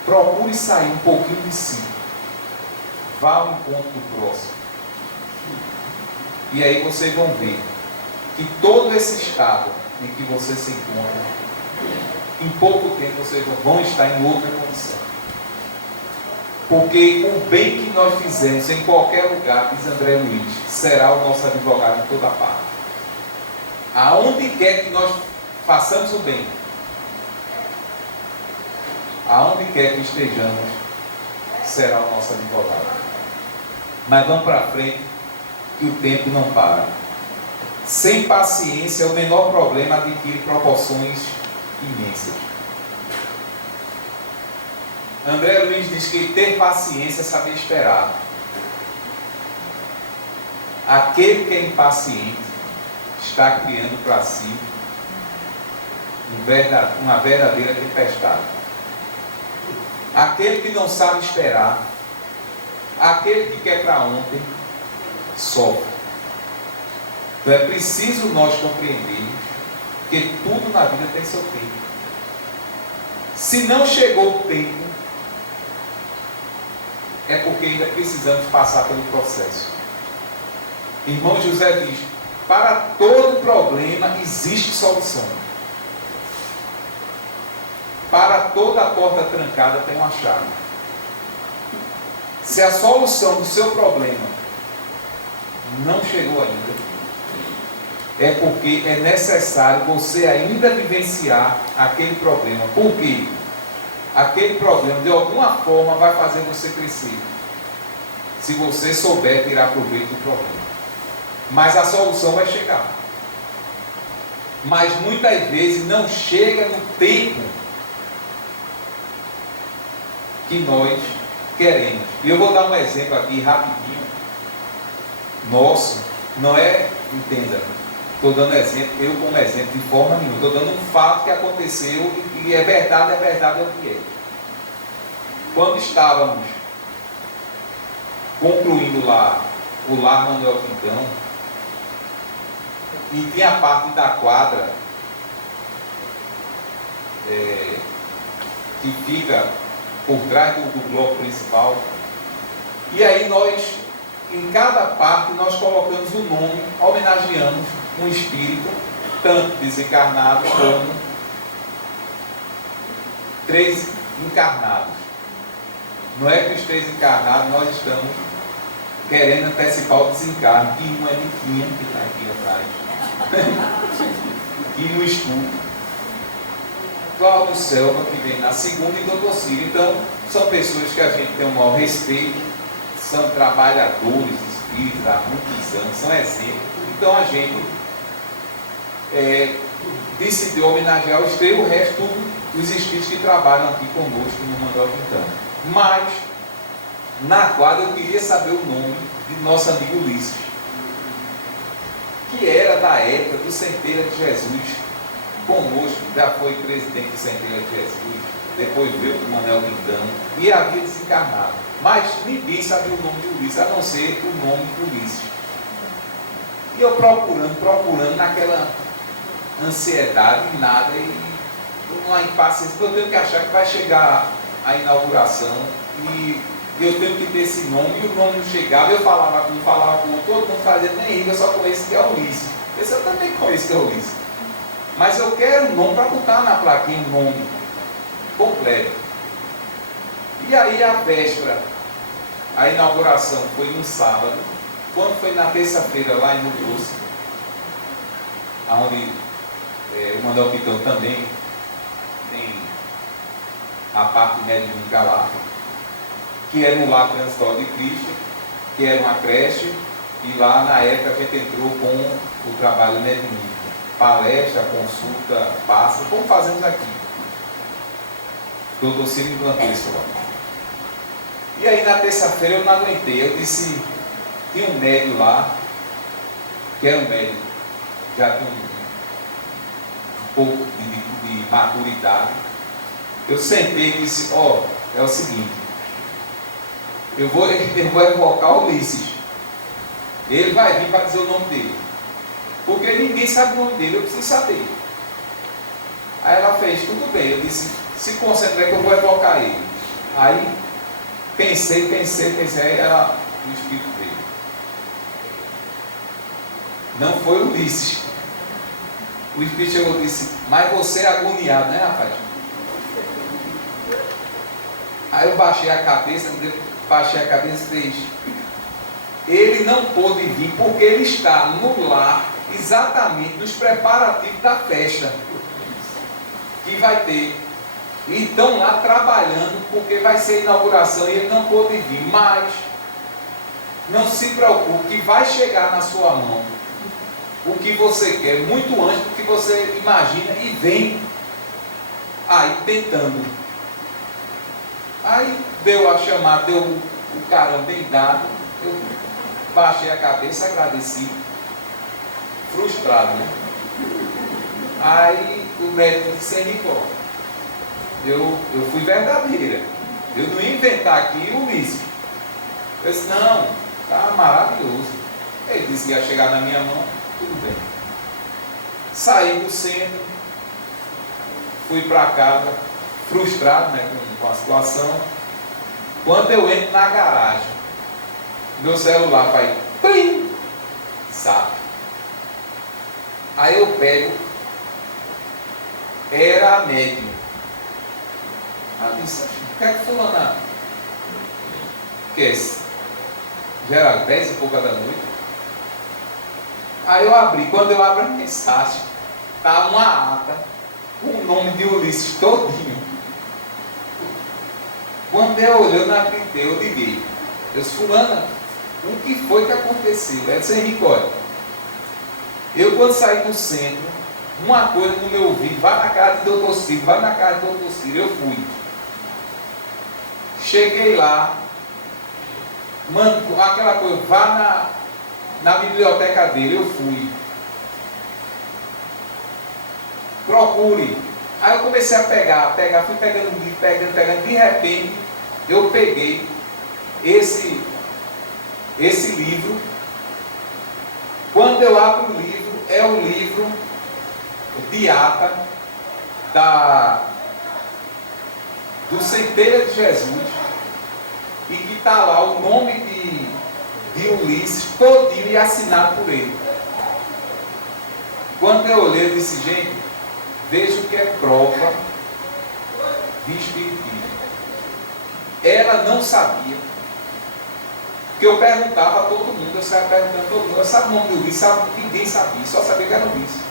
procure sair um pouquinho de si. Vá ao encontro do próximo. E aí vocês vão ver que todo esse estado em que você se encontra, em pouco tempo vocês vão estar em outra condição. Porque o bem que nós fizemos em qualquer lugar, diz André Luiz, será o nosso advogado em toda parte. Aonde quer que nós façamos o bem, aonde quer que estejamos, será o nosso advogado. Mas vamos para frente, que o tempo não para. Sem paciência, o menor problema adquire proporções imensas. André Luiz diz que ter paciência é saber esperar. Aquele que é impaciente está criando para si uma verdadeira tempestade. Aquele que não sabe esperar, aquele que quer para ontem, sofre. Então é preciso nós compreendermos que tudo na vida tem seu tempo. Se não chegou o tempo, é porque ainda precisamos passar pelo processo. Irmão José diz: para todo problema existe solução. Para toda porta trancada tem uma chave. Se a solução do seu problema não chegou ainda, é porque é necessário você ainda vivenciar aquele problema. Por quê? Aquele problema, de alguma forma, vai fazer você crescer. Se você souber tirar proveito do problema. Mas a solução vai chegar. Mas muitas vezes não chega no tempo que nós queremos. E eu vou dar um exemplo aqui rapidinho. Nosso, não é, entenda, estou dando exemplo, eu como exemplo de forma nenhuma, estou dando um fato que aconteceu e é verdade é o que é. Quando estávamos concluindo lá o Lar Manuel Quintão, e tinha a parte da quadra que fica por trás do bloco principal, e aí nós, em cada parte, nós colocamos o nome, homenageamos um espírito, tanto desencarnado como 3 encarnados. Não é que os 3 encarnados nós estamos querendo antecipar o desencarne, que não é Niquinha, que está aqui atrás, e no estudo, Cláudio Selva, que vem na segunda, e Dr. Ciro. Então, são pessoas que a gente tem um maior respeito, são trabalhadores espíritos há muitos anos, são exemplos. Então, a gente decidiu homenagear os 3, o resto dos espíritos que trabalham aqui conosco no Manuel Quintão. Mas, na quadra, eu queria saber o nome de nosso amigo Ulisses, que era da época do Centelha de Jesus, conosco, já foi presidente do Centelha de Jesus, depois veio para o Manuel Quintão, e havia desencarnado. Mas ninguém sabia o nome de Ulisses, a não ser o nome de Ulisses. E eu procurando naquela ansiedade, nada, e uma impaciência, eu tenho que achar que vai chegar a inauguração, e eu tenho que ter esse nome, e o nome não chegava, eu falava com um, todo mundo fazia, nem eu só conheço que é Ulisses. Eu também conheço que é Ulisses. Mas eu quero um nome para botar na plaquinha, um nome completo. E aí a véspera, a inauguração foi no sábado, quando foi na terça-feira lá em Rio Doce, onde o Manuel Quintão também tem a parte médica lá, que era no Lar Transitório de Cristo, que era uma creche, e lá na época a gente entrou com o trabalho mediúnico, palestra, consulta, passe, como fazemos aqui. Doutor Ciro implantou isso lá. E aí na terça-feira eu não aguentei, eu disse, tinha um médium lá, que era um médium, já com um pouco de maturidade. Eu sentei e disse, é o seguinte, eu vou evocar o Ulisses. Ele vai vir para dizer o nome dele. Porque ninguém sabe o nome dele, eu preciso saber. Aí ela fez, tudo bem. Eu disse, se concentre que eu vou evocar ele. Aí pensei, aí ela, o espírito dele. Não foi o Ulisses. O espírito chegou e disse, mas você é agoniado, né, rapaz? Aí eu baixei a cabeça e fez. Ele não pôde vir porque ele está no lar, exatamente nos preparativos da festa que vai ter. E estão lá trabalhando porque vai ser a inauguração e ele não pôde vir. Mas não se preocupe que vai chegar na sua mão o que você quer, muito antes do que você imagina, e vem aí tentando. Aí deu a chamada, deu o carão bem dado. baixei a cabeça, agradeci, frustrado, né? Aí o médico disse, Henrico, eu fui verdadeira. Eu não ia inventar aqui o Ulisses. Eu disse, não, tá maravilhoso. Ele disse que ia chegar na minha mão, tudo bem. Saí do centro, fui para casa, frustrado, né, com a situação. Quando eu entro na garagem, meu celular faz plim, zap. Aí eu pego, era a médium. Aí eu disse, o que é que fulana quer? Já era 10 e pouca da noite. Aí eu abri, quando eu abro a mensagem, está uma ata com o nome de Ulisses todinho. Quando eu olhei, eu não acreditei, eu liguei. Eu disse, fulana, o que foi que aconteceu? Ela disse, Henrique, olha, eu quando saí do centro, uma coisa no meu ouvido, vai na casa de doutor Ciro, vai na casa de doutor Ciro, eu fui. Cheguei lá, mano, aquela coisa, vá na biblioteca dele, eu fui. Procure. Aí eu comecei a pegar, fui pegando um livro, pegando, de repente eu peguei esse livro. Quando eu abro o livro, é o livro de ata do Centelha de Jesus, e que está lá o nome de Ulisses todinho e assinado por ele. Quando eu olhei, eu disse, gente, vejo que é prova de espiritismo. Ela não sabia, porque eu perguntava a todo mundo, eu saía perguntando a todo mundo, sabe o nome de Ulisses? Ninguém sabia, só sabia que era Ulisses.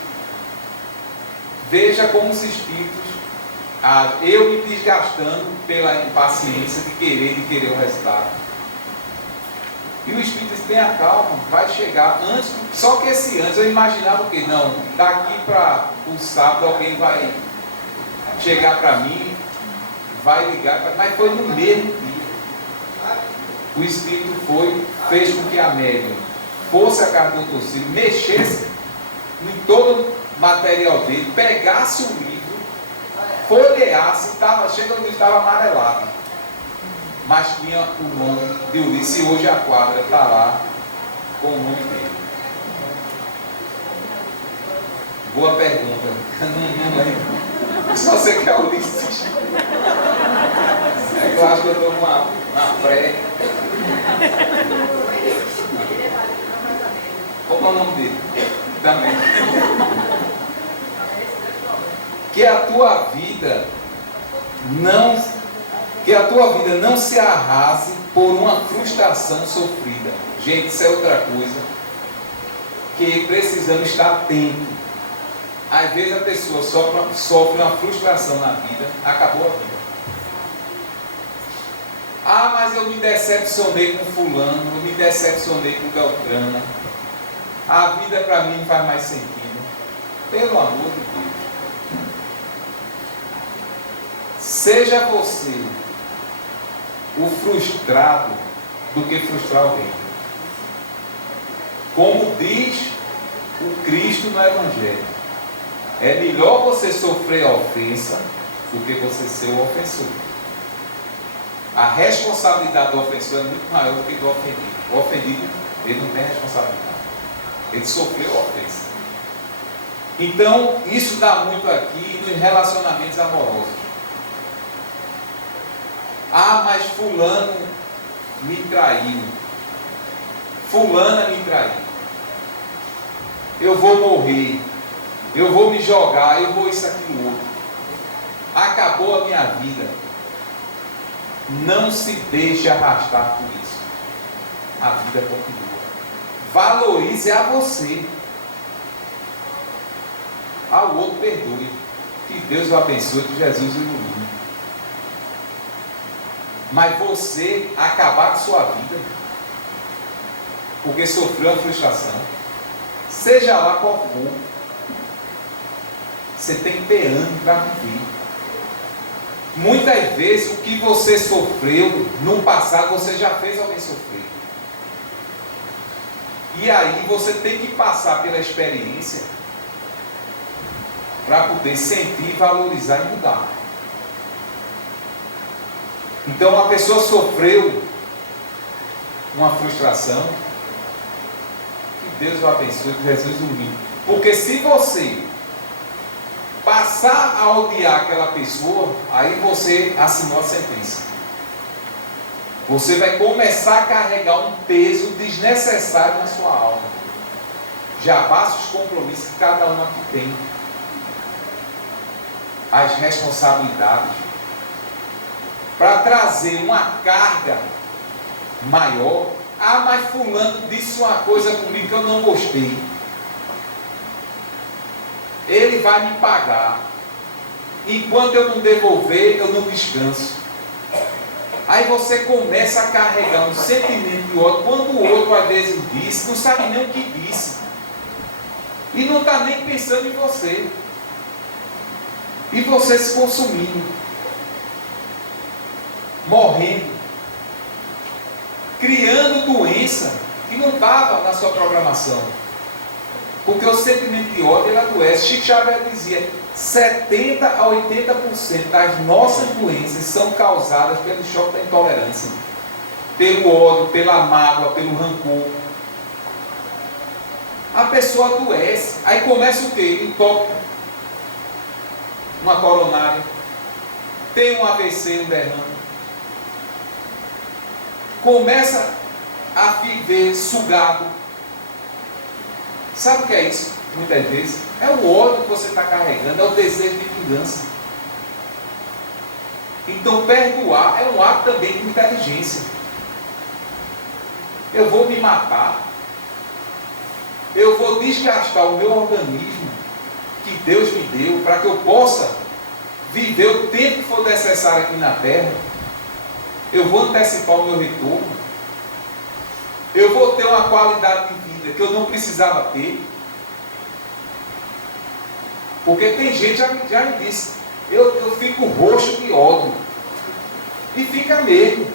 Veja como os espíritos, eu me desgastando pela impaciência de querer o resultado. E o espírito disse, tenha calma, vai chegar antes. Só que esse antes eu imaginava o quê? Não, daqui para o sábado alguém vai chegar para mim, vai ligar, mas foi no mesmo dia. O espírito fez com que a médium fosse a casa do doutor Ciro, mexesse em todo o material dele, pegasse o livro, folheasse, chega no livro, estava amarelado, mas tinha o nome de Ulisses, e hoje a quadra está lá com o nome dele. Boa pergunta. Não lembro. Só sei que é Ulisses. Eu acho que eu estou numa pré. Como é o nome dele? Também. Que a tua vida não se arrase por uma frustração sofrida. Gente, isso é outra coisa que precisamos estar atento. Às vezes a pessoa sofre uma frustração na vida, acabou a vida. Ah, mas eu me decepcionei com fulano, eu me decepcionei com Beltrana. A vida para mim não faz mais sentido. Pelo amor de Deus. Seja você o frustrado do que frustrar alguém. Como diz o Cristo no Evangelho, é melhor você sofrer a ofensa do que você ser o ofensor. A responsabilidade do ofensor é muito maior do que do ofendido. O ofendido, ele não tem responsabilidade. Ele sofreu a ofensa. Então, isso dá muito aqui nos relacionamentos amorosos. Ah, mas fulano me traiu. Fulana me traiu. Eu vou morrer. Eu vou me jogar. Eu vou isso, aquilo, outro. Acabou a minha vida. Não se deixe arrastar por isso. A vida continua. Valorize a você. Ao outro perdoe. Que Deus o abençoe, que Jesus o ilumine. Mas você acabar com sua vida porque sofreu uma frustração, seja lá qual for, você tem que ter ânimo para viver. Muitas vezes o que você sofreu no passado, você já fez alguém sofrer. E aí você tem que passar pela experiência para poder sentir, valorizar e mudar. Então a pessoa sofreu uma frustração, que Deus o abençoe, que Jesus o livre. Porque se você passar a odiar aquela pessoa, aí você assinou a sentença. Você vai começar a carregar um peso desnecessário na sua alma. Já basta os compromissos que cada um aqui tem, as responsabilidades, para trazer uma carga maior. Ah, mas fulano disse uma coisa comigo que eu não gostei. Ele vai me pagar. Enquanto eu não devolver, eu não descanso. Aí você começa a carregar um sentimento de ódio, quando o outro às vezes disse, não sabe nem o que disse. E não está nem pensando em você. E você se consumindo. Morrendo. Criando doença que não estava na sua programação. Porque o sentimento de ódio, ele adoece. Chico Xavier dizia, 70 a 80% das nossas doenças são causadas pelo choque da intolerância. Pelo ódio, pela mágoa, pelo rancor. A pessoa adoece. Aí começa o quê? Entope. Uma coronária. Tem um AVC, um derrame. Começa a viver sugado. Sabe o que é isso? Muitas vezes é o ódio que você está carregando, é o desejo de vingança. Então perdoar é um ato também de inteligência. Eu vou me matar, eu vou desgastar o meu organismo que Deus me deu para que eu possa viver o tempo que for necessário aqui na terra. Eu vou antecipar o meu retorno. Eu vou ter uma qualidade de vida que eu não precisava ter. Porque tem gente, já me disse, eu fico roxo de ódio. E fica mesmo.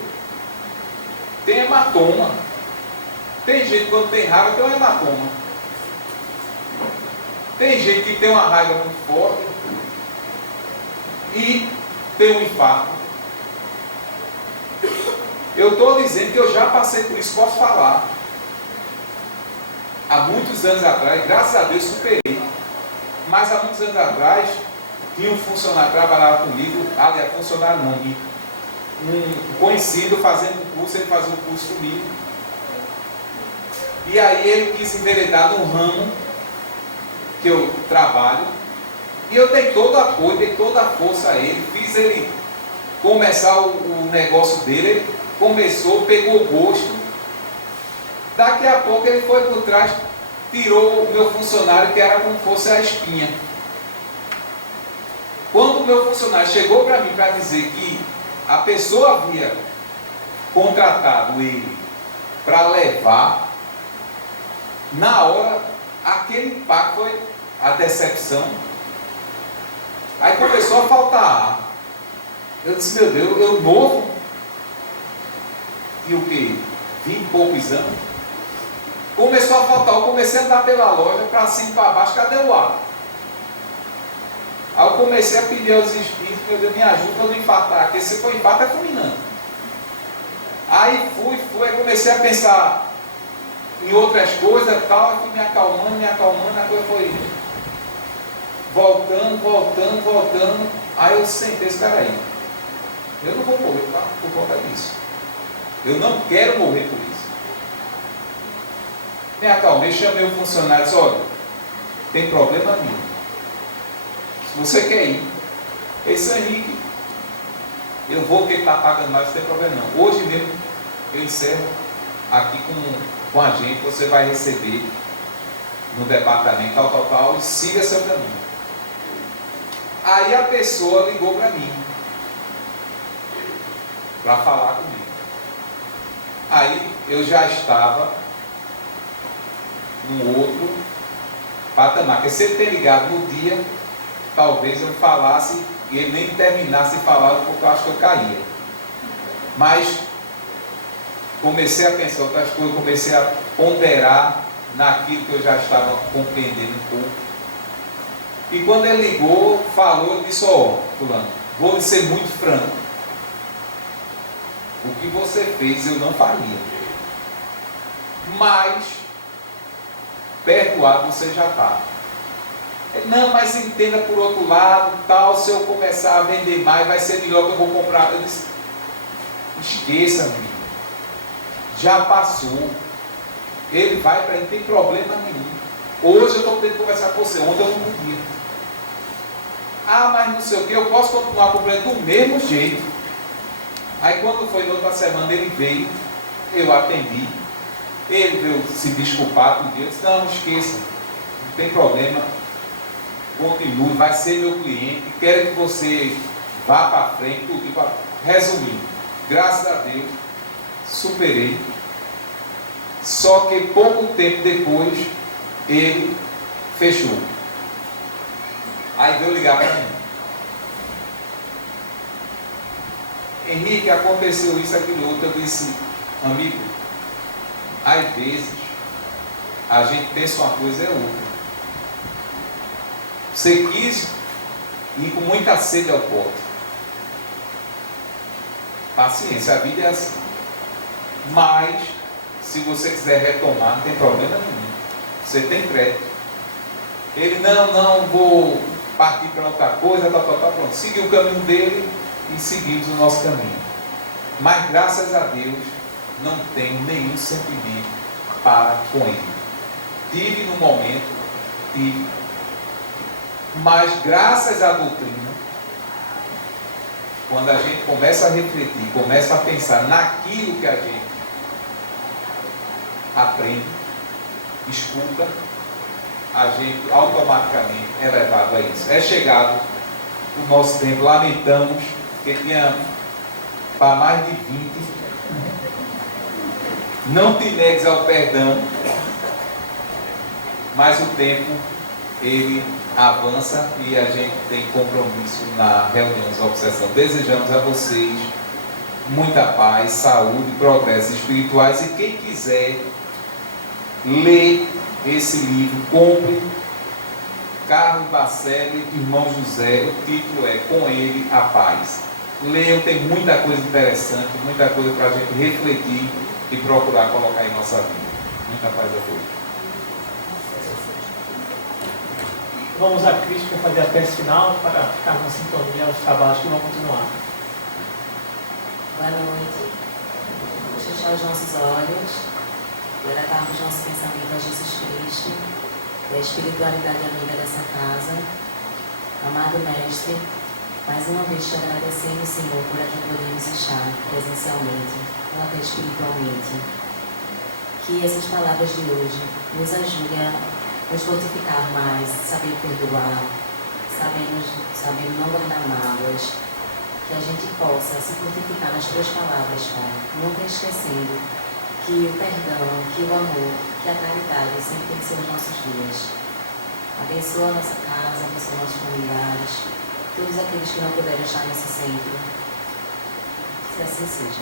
Tem hematoma. Tem gente quando tem raiva tem um hematoma. Tem gente que tem uma raiva muito forte e tem um infarto. Eu estou dizendo que eu já passei por isso, posso falar. Há muitos anos atrás, graças a Deus, superei. Mas há muitos anos atrás, tinha um funcionário que trabalhava comigo, aliás, funcionário não, um conhecido fazendo um curso, ele fazia um curso comigo. E aí ele quis enveredar no ramo que eu trabalho. E eu dei todo o apoio, dei toda a força a ele, fiz ele começar o negócio dele, ele começou, pegou gosto. Daqui a pouco ele foi por trás, tirou o meu funcionário, que era como fosse a espinha. Quando o meu funcionário chegou para mim para dizer que a pessoa havia contratado ele para levar, na hora, aquele impacto foi a decepção. Aí começou a faltar ar. Eu disse, meu Deus, eu novo, e o que? 20 e poucos anos. Começou a faltar, eu comecei a andar pela loja, para cima e para baixo, cadê o ar? Aí eu comecei a pedir aos espíritos, meu Deus, me ajuda para não infartar, porque se for infarto é fulminante. Aí fui, aí comecei a pensar em outras coisas e tal, fui me acalmando, a coisa foi voltando, aí eu sentei, espera aí, eu não vou morrer por conta disso. Eu não quero morrer por isso. Me acalmei, chamei o funcionário e disse, olha, tem problema nenhum. Se você quer ir, esse Henrique, eu vou porque ele está pagando mais, não tem problema não. Hoje mesmo eu encerro aqui com a gente, você vai receber no departamento tal, e siga seu caminho. Aí a pessoa ligou para mim, para falar comigo. Aí eu já estava num outro patamar, porque se ele ter ligado no dia, talvez eu falasse e ele nem terminasse de falar, porque eu acho que eu caía. Mas comecei a pensar outras coisas, comecei a ponderar naquilo que eu já estava compreendendo um pouco. E quando ele ligou, falou, eu disse, fulano, vou ser muito franco. O que você fez eu não faria. Mas, perdoado você já está. Não, mas entenda por outro lado, tal, se eu começar a vender mais, vai ser melhor que eu vou comprar. Eu disse, esqueça, amigo. Já passou. Ele vai para ele, não tem problema nenhum. Hoje eu estou podendo conversar com você, ontem eu não podia. Mas não sei o que, eu posso continuar comprando do mesmo jeito. Aí quando foi na outra semana, ele veio, eu atendi. Ele veio se desculpar com Deus. Não, esqueça, não tem problema. Continue, vai ser meu cliente, quero que você vá para frente, tudo. Resumindo, graças a Deus, superei. Só que pouco tempo depois, ele fechou. Aí veio ligar para mim. Henrique, aconteceu isso, aquilo, outro. Eu disse, amigo, às vezes, a gente pensa uma coisa é outra. Você quis ir com muita sede ao pote. Paciência, a vida é assim. Mas, se você quiser retomar, não tem problema nenhum. Você tem crédito. Ele, não, vou partir para outra coisa, pronto. Seguiu o caminho dele e seguimos o nosso caminho. Mas, graças a Deus, não tenho nenhum sentimento para com ele. Tive no momento, mas graças à doutrina, quando a gente começa a refletir, começa a pensar naquilo que a gente aprende, escuta, a gente automaticamente é levado a isso. É chegado o nosso tempo, lamentamos que tinha para mais de 20. Não te negues ao perdão, mas o tempo ele avança e a gente tem compromisso na reunião de obsessão. Desejamos a vocês muita paz, saúde, progressos espirituais, e quem quiser ler esse livro, compre Carlos Bacelli, Irmão José. O título é Com Ele a Paz. Leiam, tem muita coisa interessante, muita coisa para a gente refletir e procurar colocar em nossa vida. Muita paz a todos. Vamos a Cristo para fazer a prece final, para ficarmos na sintonia aos trabalhos que vão continuar. Boa noite. Vamos fechar os nossos olhos e levarmos nosso pensamento a Jesus Cristo e a espiritualidade amiga dessa casa. Amado Mestre, mais uma vez te agradecemos, Senhor, por aqui podemos estar presencialmente ou até espiritualmente. Que essas palavras de hoje nos ajudem a nos fortificar mais, saber perdoar, saber não guardar mágoas, que a gente possa se fortificar nas tuas palavras, Pai, nunca esquecendo que o perdão, que o amor, que a caridade sempre tem que ser os nossos dias. Abençoa a nossa casa, abençoa nossos familiares, todos aqueles que não puderam estar nesse centro, que assim seja.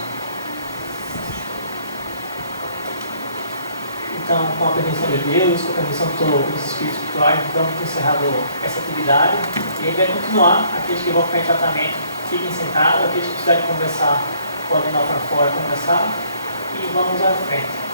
Então, com a permissão de Deus, com a permissão de todos os espíritos espirituais, damos por encerrado essa atividade. E aí vai continuar. Aqueles que vão ficar em tratamento, fiquem sentados. Aqueles que precisarem conversar, podem ir lá para fora conversar. E vamos à frente.